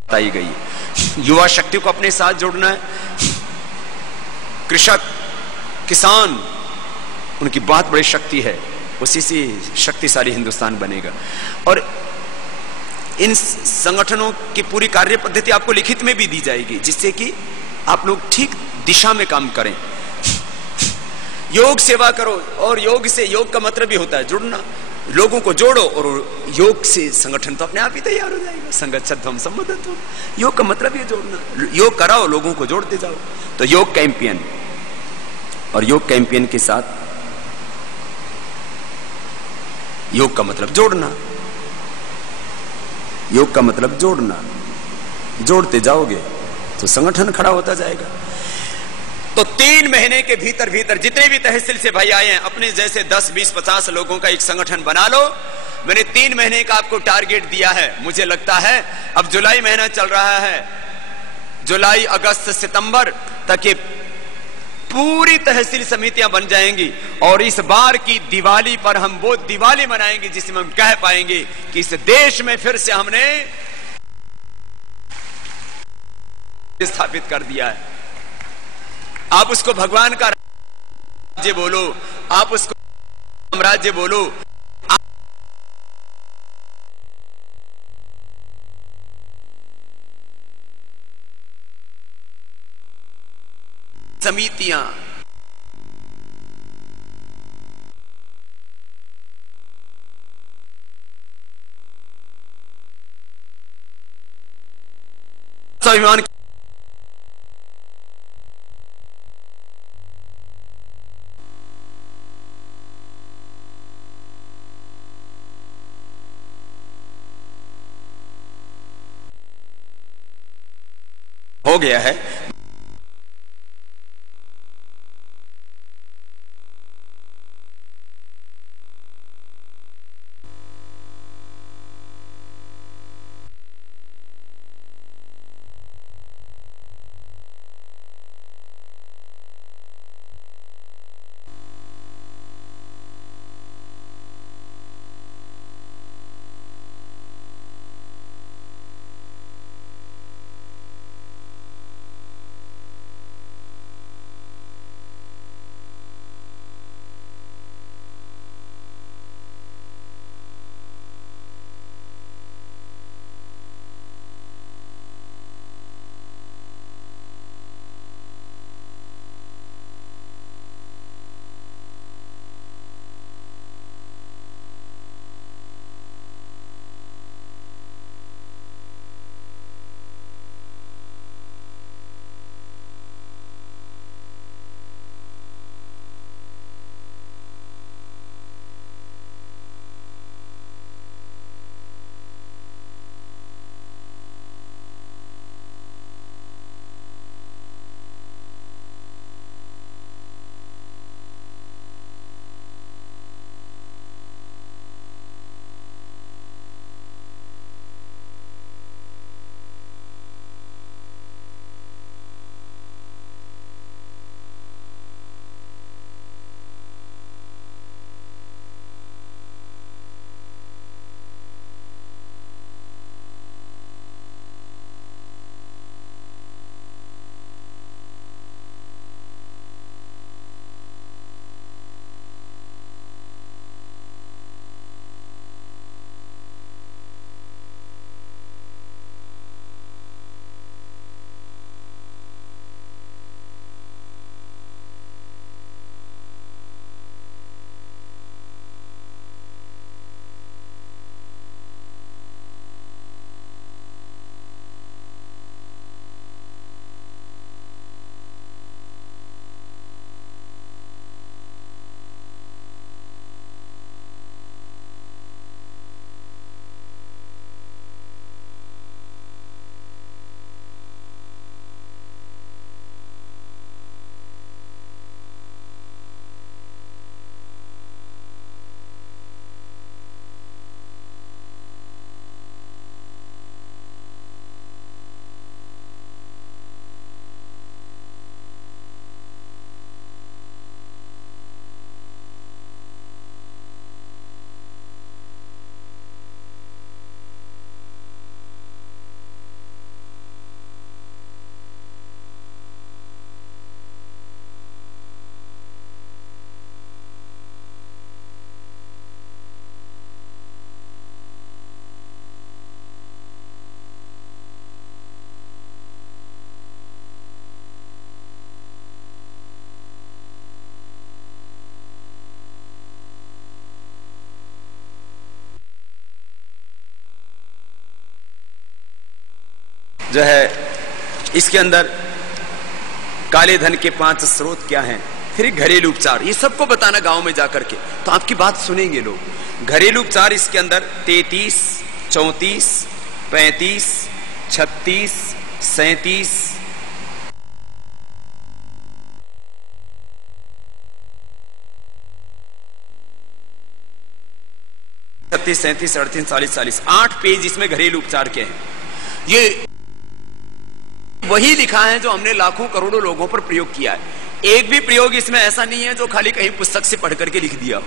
बताई गई। युवा शक्ति को अपने साथ जोड़ना है। कृषक, किसान, उनकी बहुत बड़ी शक्ति है, उसी से शक्तिशाली हिंदुस्तान बनेगा। और इन संगठनों की पूरी कार्य पद्धति आपको लिखित में भी दी जाएगी, जिससे कि आप लोग ठीक दिशा में काम करें। योग सेवा करो, और योग से, योग का मतलब भी होता है जुड़ना। लोगों को जोड़ो और योग से संगठन तो अपने आप ही तैयार हो जाएगा। संगच्छध्वम सम्मदत्वम, योग का मतलब ये जोड़ना। योग कराओ, लोगों को जोड़ते जाओ। तो योग कैंपियन, और योग कैंपियन के साथ योग का मतलब जोड़ना। योग का मतलब जोड़ना। जोड़ते जाओगे तो संगठन खड़ा होता जाएगा। तो 3 महीने के भीतर भीतर जितने भी तहसील से भाई आए हैं, अपने जैसे 10, 20, 50 लोगों का एक संगठन बना लो। मैंने 3 महीने का आपको टारगेट दिया है। मुझे लगता है अब जुलाई महीना चल रहा है, जुलाई, अगस्त, सितंबर तक ये पूरी तहसील समितियां बन जाएंगी। और इस बार की दिवाली पर हम वो दिवाली मनाएंगे जिसमें हम कह पाएंगे कि इस देश में फिर से हमने स्थापित कर दिया है। आप उसको भगवान का राज्य बोलो, आप उसको साम्राज्य बोलो, समितियां, स्वाभिमान हो गया है। जो है इसके अंदर काले धन के 5 स्रोत क्या हैं, फिर घरेलू उपचार, ये सबको बताना गांव में जाकर के, तो आपकी बात सुनेंगे लोग। घरेलू उपचार इसके अंदर 33, 34, 35, 36, 37, 36, 37, 38, 40, 40, 8 पेज इसमें घरेलू उपचार के हैं। ये वही लिखा है जो हमने लाखों करोड़ों लोगों पर प्रयोग किया है। एक भी प्रयोग इसमें ऐसा नहीं है जो खाली कहीं पुस्तक से पढ़ करके लिख दिया हो।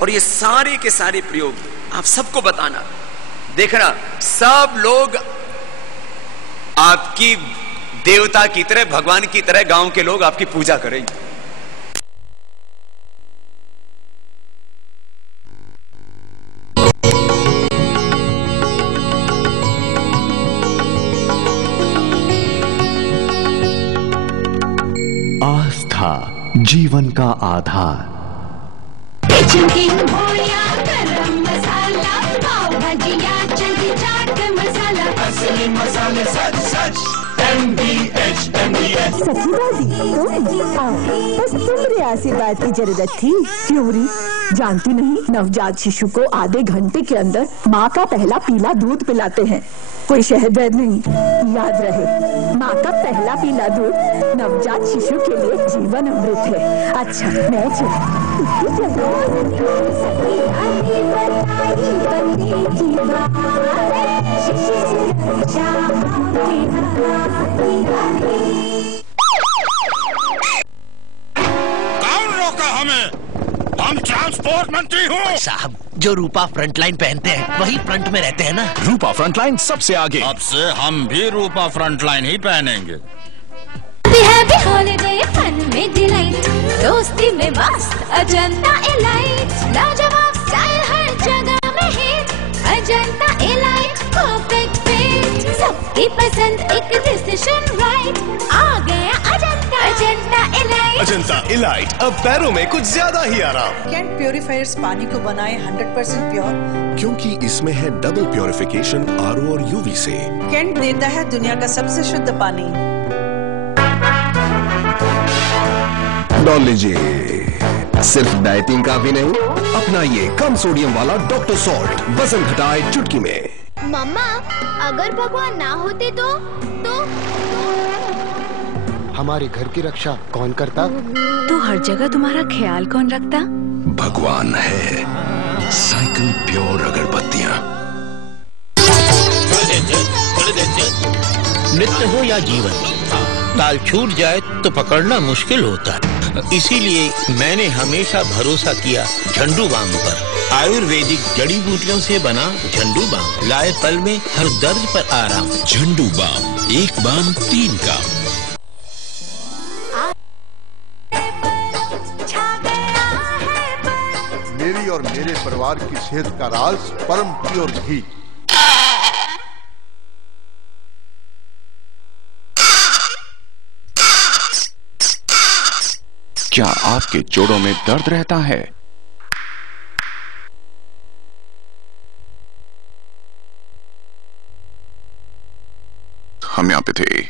और ये सारे के सारे प्रयोग आप सबको बताना, देखना सब लोग आपकी देवता की तरह, भगवान की तरह गांव के लोग आपकी पूजा करेंगे। आस्था जीवन का आधार। किचन किंग भोया गरम मसाला, पाव भजिया चंदी चाट मसाला, असली मसाले सच सच MDH MDH। सच्ची बाजी बस तुमरे आशीर्वाद की जरूरत थी। क्यों री, जानती नहीं नवजात शिशु को आधे घंटे के अंदर माँ का पहला पीला दूध पिलाते हैं। कोई शहद वैद नहीं, याद रहे माँ का पहला पीला दूध नवजात शिशु के लिए जीवन अमृत है। अच्छा मैं कौन रोका हमें? हम ट्रांसपोर्ट मंत्री हूँ साहब। जो रूपा फ्रंटलाइन पहनते हैं वही फ्रंट में रहते हैं ना। रूपा फ्रंटलाइन सबसे आगे। अब से हम भी रूपा फ्रंटलाइन ही पहनेंगे। हॉलिडे फन में डिलाइट, दोस्ती में मस्त अजंता एलाइट, लाजवाब स्टाइल हर जगह में hit, Ajanta elite perfect fit, सबकी पसंद एक डिसीजन राइट, आ गया अजंता एलाइट। अजंता एलाइट अब पैरों में कुछ ज्यादा ही आराम। कैंट प्योरीफायर्स पानी को बनाए 100% प्योर, क्योंकि इसमें है डबल प्योरिफिकेशन RO और UV से। कैंट देता है दुनिया का सबसे शुद्ध पानी। डाल लीजिए, सिर्फ डाइटिंग काफी नहीं, अपनाइए कम सोडियम वाला डॉक्टर सॉल्ट, वजन घटाए चुटकी में। मम्मा अगर भगवान ना होते तो हमारे घर की रक्षा कौन करता? तो हर जगह तुम्हारा ख्याल कौन रखता? भगवान है। साइकिल प्योर अगरबत्तियां। नृत्य हो या जीवन, ताल छूट जाए तो पकड़ना मुश्किल होता है। इसीलिए मैंने हमेशा भरोसा किया झंडू बाम पर। आयुर्वेदिक जड़ी बूटियों से बना झंडू बाम लाए पल में हर दर्द पर आराम। झंडू बाम, एक बाम 3 काम। मेरी और मेरे परिवार की सेहत का राज परम प्योर घी। क्या आपके जोड़ों में दर्द रहता है? होम्योपैथी।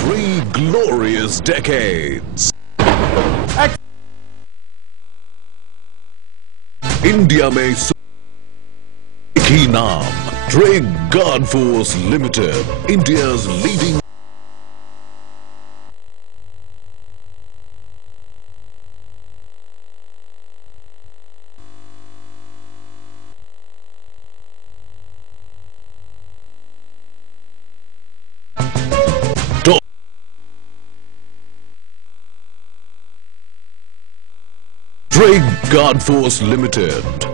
3 glorious decades. इंडिया में एक ही नाम, drag God force limited, India's leading Drake God Force Limited.